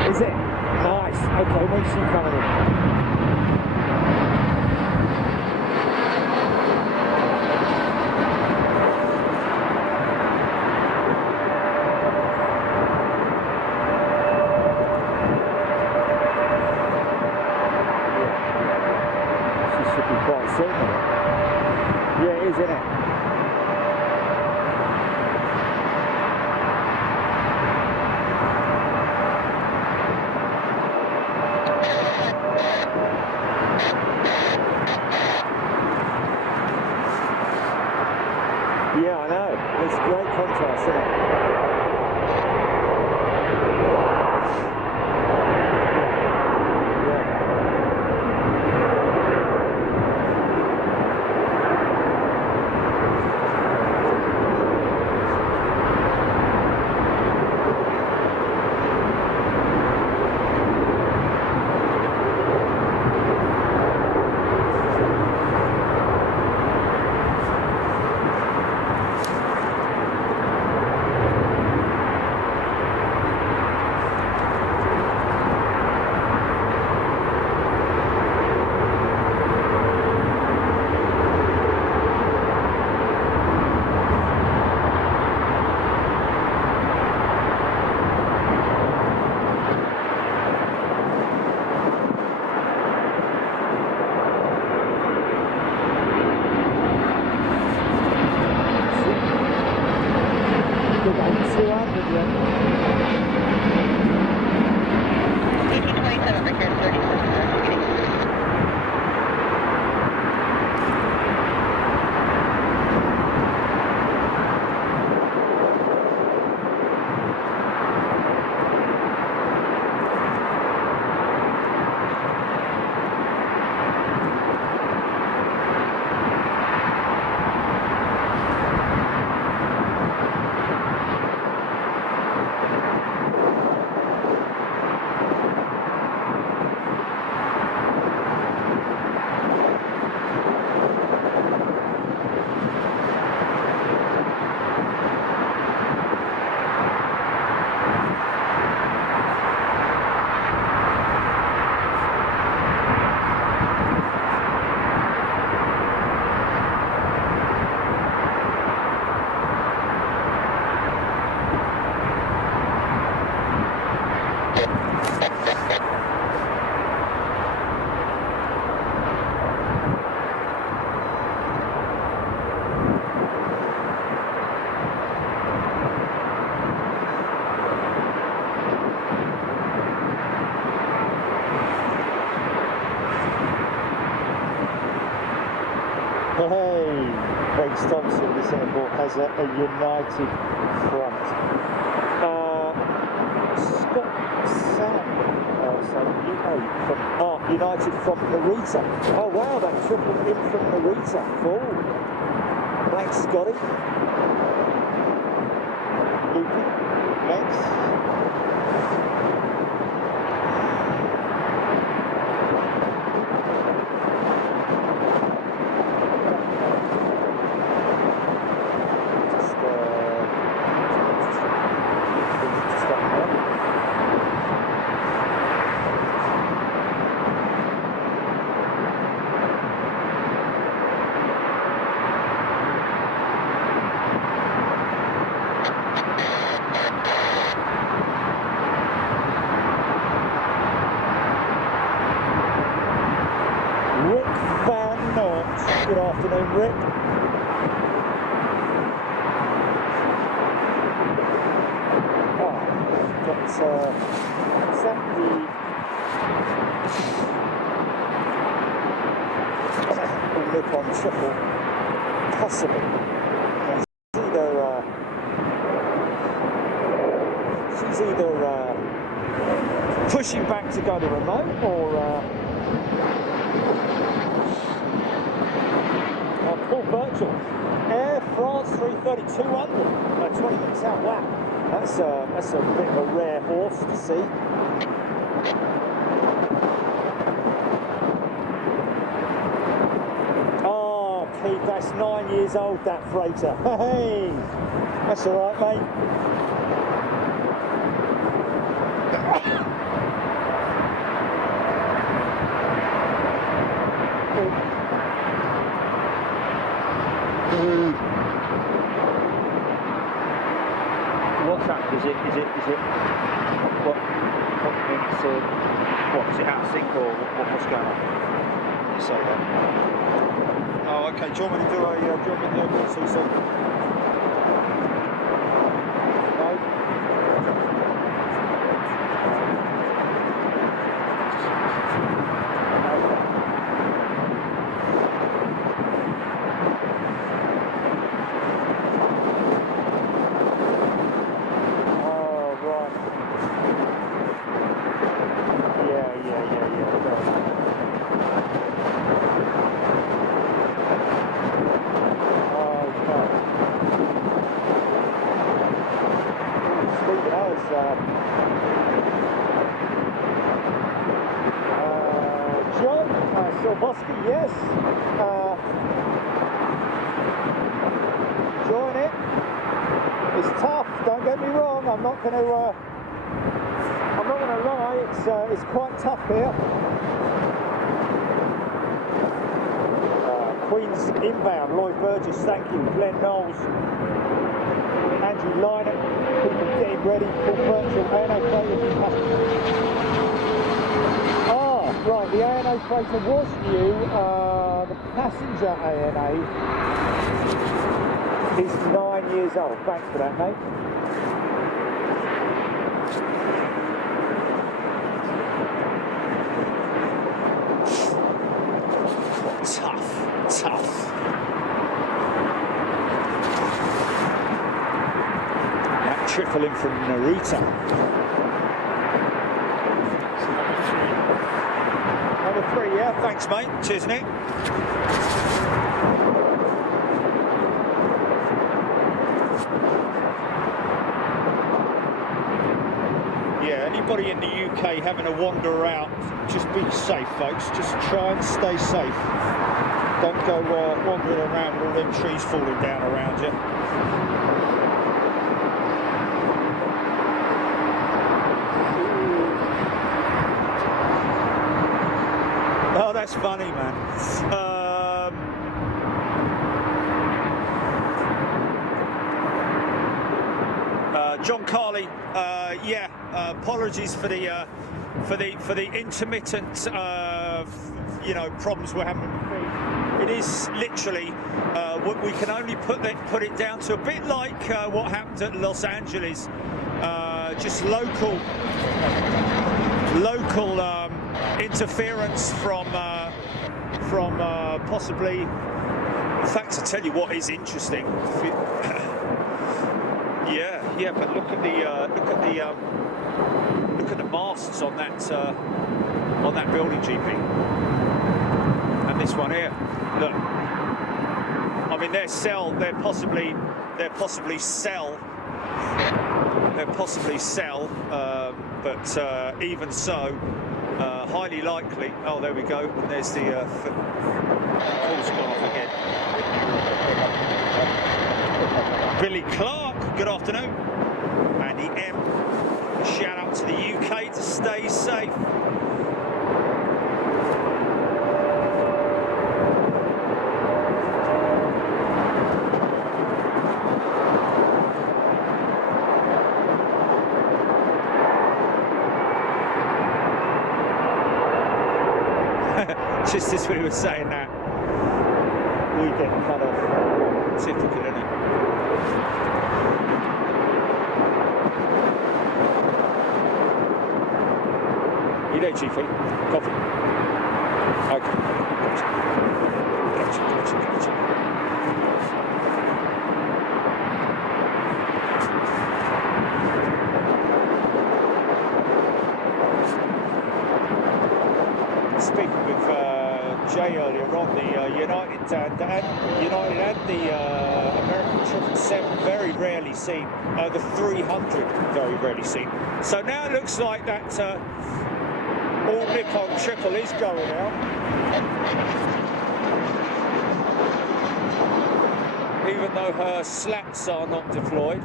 Is it? Nice. Okay, when's she coming in? She should be quite soon. Yeah, it is, isn't it? Yeah, I know. It's great contrast, isn't it? Yeah. Hey, Rex Thompson, this airport has a united front. Scott Sam, so united from Narita. Oh wow, that triple in from Narita. Oh, thanks Scotty. Luke, thanks. Good afternoon, Rick. Is that the look on triple? Possibly. She's either pushing back to go to remote or Paul Birchall, Air France 330-200, 20 minutes out. Wow, that's a bit of a rare horse to see. Oh, Keith, that's 9 years old, that freighter. Hey, that's all right, mate. What's that? Is it what confidence what is it out of sync or what's going on? So oh okay, do you want me to do a CC? No? John Silbowski, yes. Enjoying it. It's tough. Don't get me wrong. I'm not going to lie. It's quite tough here. Queen's inbound. Lloyd Burgess, thank you. Glenn Knowles. Andrew Lynott, people getting ready, Paul Birchall, ANO freighter. Right, the ANO freighter was new, the passenger ANA is 9 years old. Thanks for that, mate. Tough. Trickle in from Narita. Number 3, yeah, thanks mate. Cheers, Nick. Yeah, anybody in the UK having a wander out, just be safe, folks. Just try and stay safe. Don't go wandering around with all them trees falling down around you. Oh, that's funny, man. John Carley, yeah. Apologies for the intermittent, problems we're having. It is literally we can only put it down to a bit like what happened at Los Angeles, just local interference from possibly In fact, I tell you what is interesting. Yeah, but look at the masts on that building, GP, and this one here. Look, I mean, they're possibly sell, but even so, highly likely. Oh, there we go. And there's the call's gone off again. Billy Clark, good afternoon. Andy M, a shout out to the UK to stay safe. Just as we were saying that, we get cut off. Typical, isn't it? You there, Chiefy? Coffee? Okay. Gotcha. Speaking with Jay earlier on, the United and the American 777 very rarely seen, the 300 very rarely seen. So now it looks like that all Nippon triple is going out. Even though her slats are not deployed.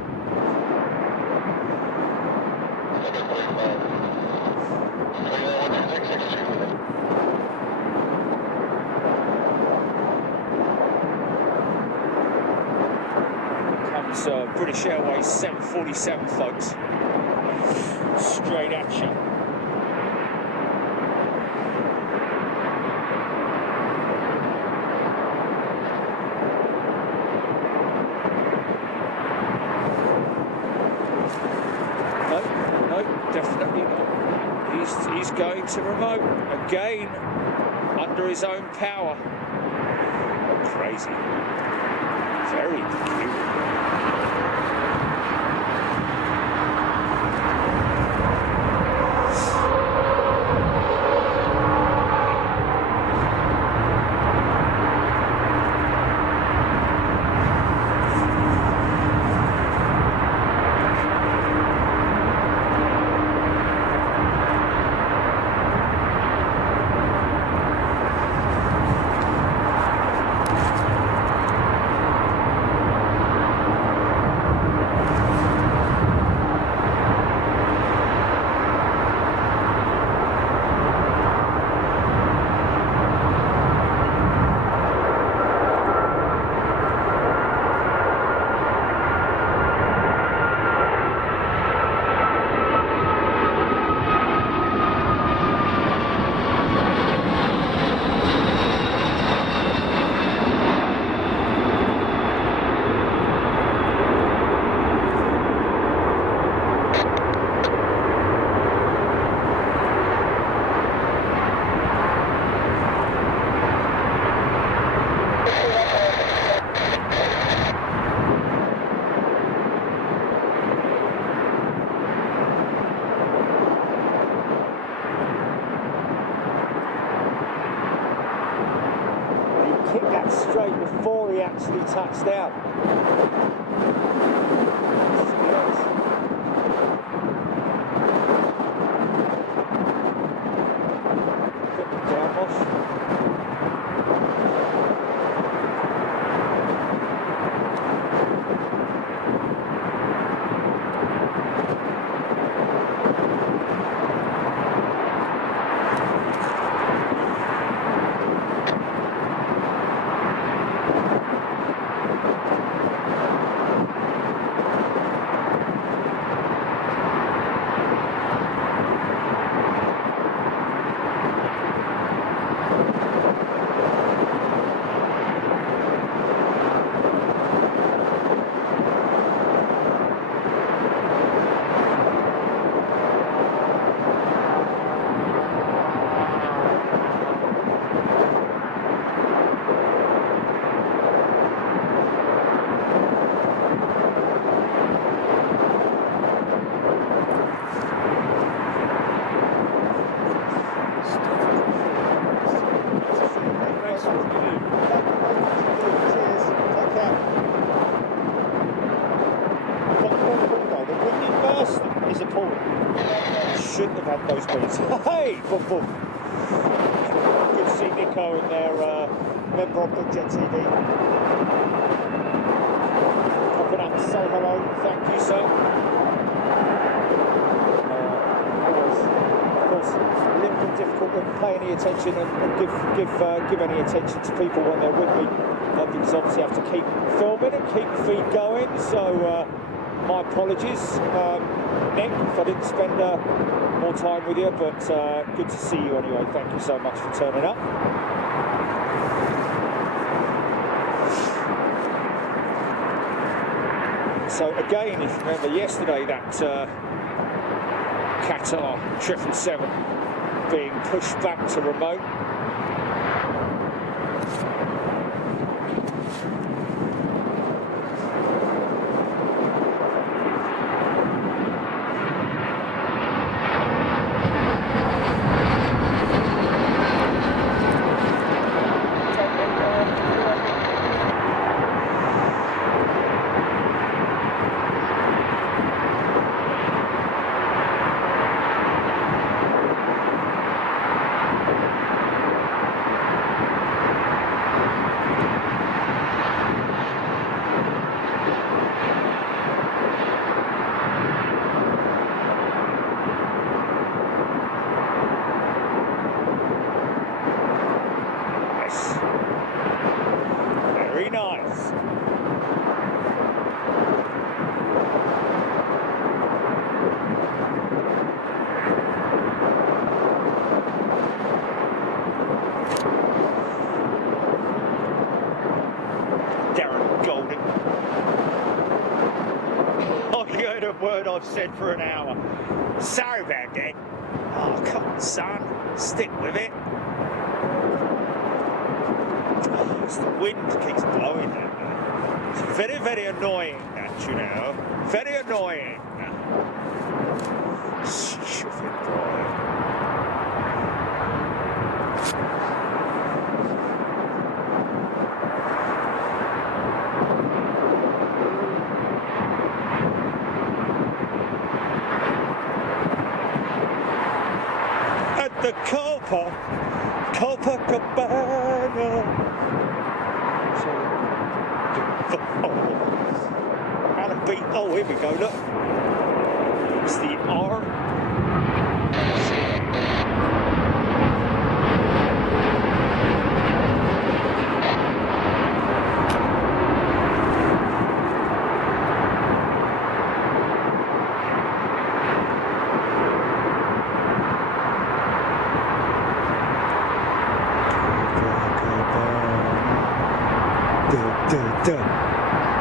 British Airways 747, folks. Straight at you. No, definitely not. He's going to remote again under his own power. Crazy. Very peculiar. Straight before he actually touched down. Downwash. those beats. Hey, boom, boom. Good to see Nico in there, member of Big Jet TV. Popping up to say hello. Thank you, sir. Always, of course, a little bit difficult to pay any attention and give any attention to people when they're with me, because obviously I have to keep filming and keep the feed going. So my apologies, Nick, if I didn't spend more time with you, but good to see you anyway. Thank you so much for turning up. So again, if you remember yesterday, that Qatar 777 being pushed back to remote. Very nice. Darren Golden. I've heard a word I've said for an hour. Sorry about that. Oh, come on, son. Stick with it. It's the wind keeps blowing that, man. It's very, very annoying, that, you know. Very annoying. Stupid boy. At the Copacabana. Alan B. Oh, here we go, look. It's the R.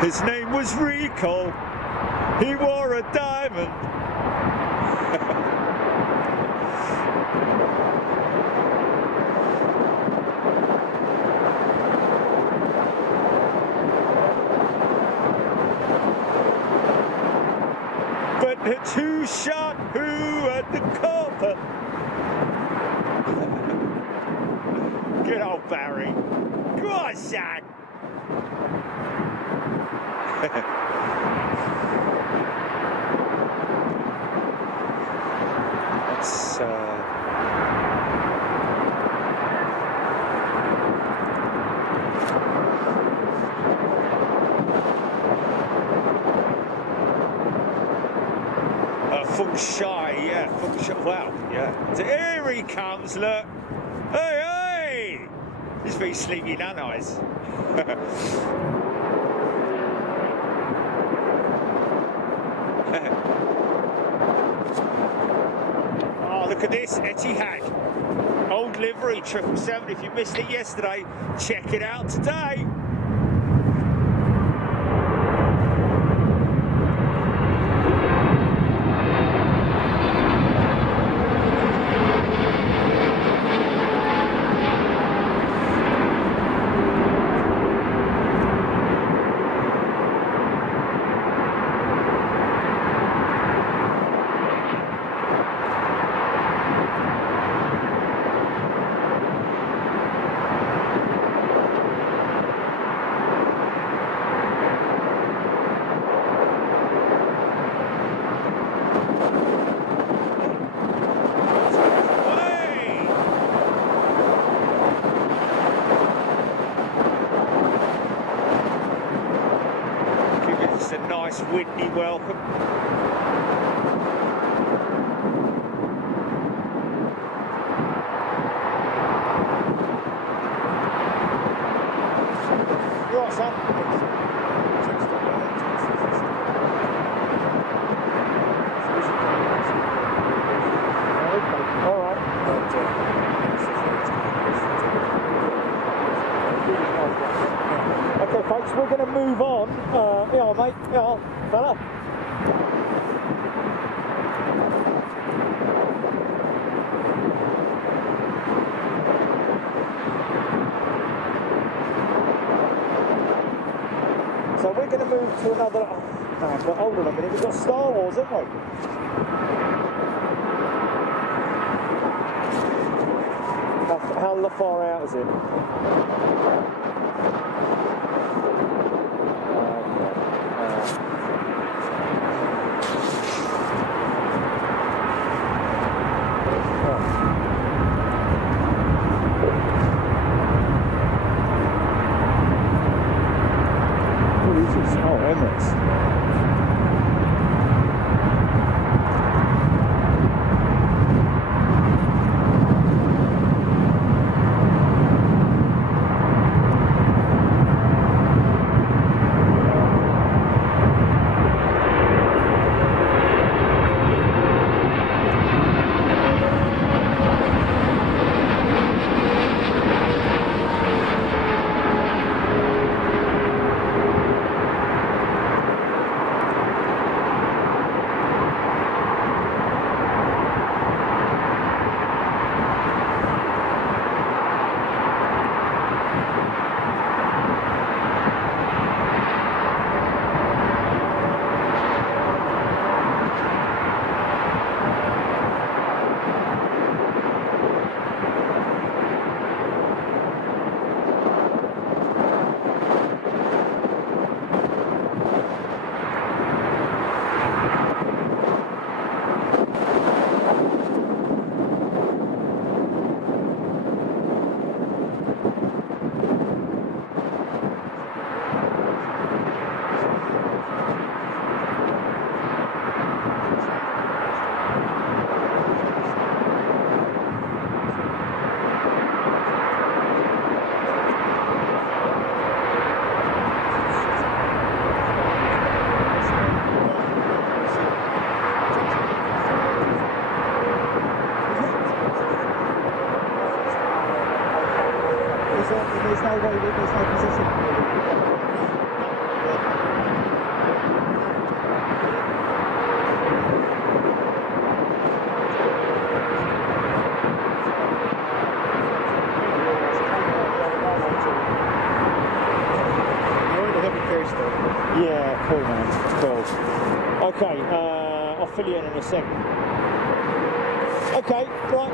His name was Rico. He wore a diamond. But it's who shot who at the Copa. Good old Barry. Go on, son. It's Feng Shui, yeah, Feng Shui. Wow, yeah. So here he comes, look. Hey, hey! He's very sleepy nun eyes. Oh, look at this, Etihad. Old livery, 777. If you missed it yesterday, check it out today. nice windy welcome. You all right, son? Okay, all right. Okay, folks, we're going to move on. Yeah, mate. Yeah, fella. So we're going to move to another. Oh, man, but hold on a minute. We've got Star Wars, haven't we? How far out is it? Emirates. There's no way, there's no position. Yeah, cool, man. Cool. Okay, I'll fill you in a second. Okay, right,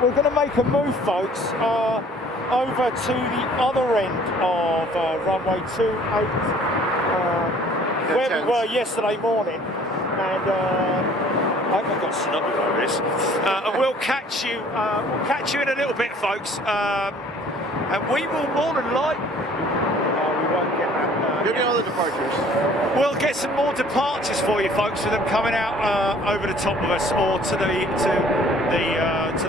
we're going to make a move, folks, over to the other end of runway 28, where we were yesterday morning, and I hope I've got snotty over this. And we'll catch you in a little bit, folks, and we will more than likely. We won't get that. Give me all the departures. We'll get some more departures for you, folks, with them coming out over the top of us, or to the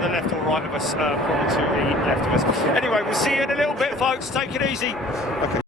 left or right of us, probably to the left of us. Anyway, we'll see you in a little bit, folks. Take it easy. Okay.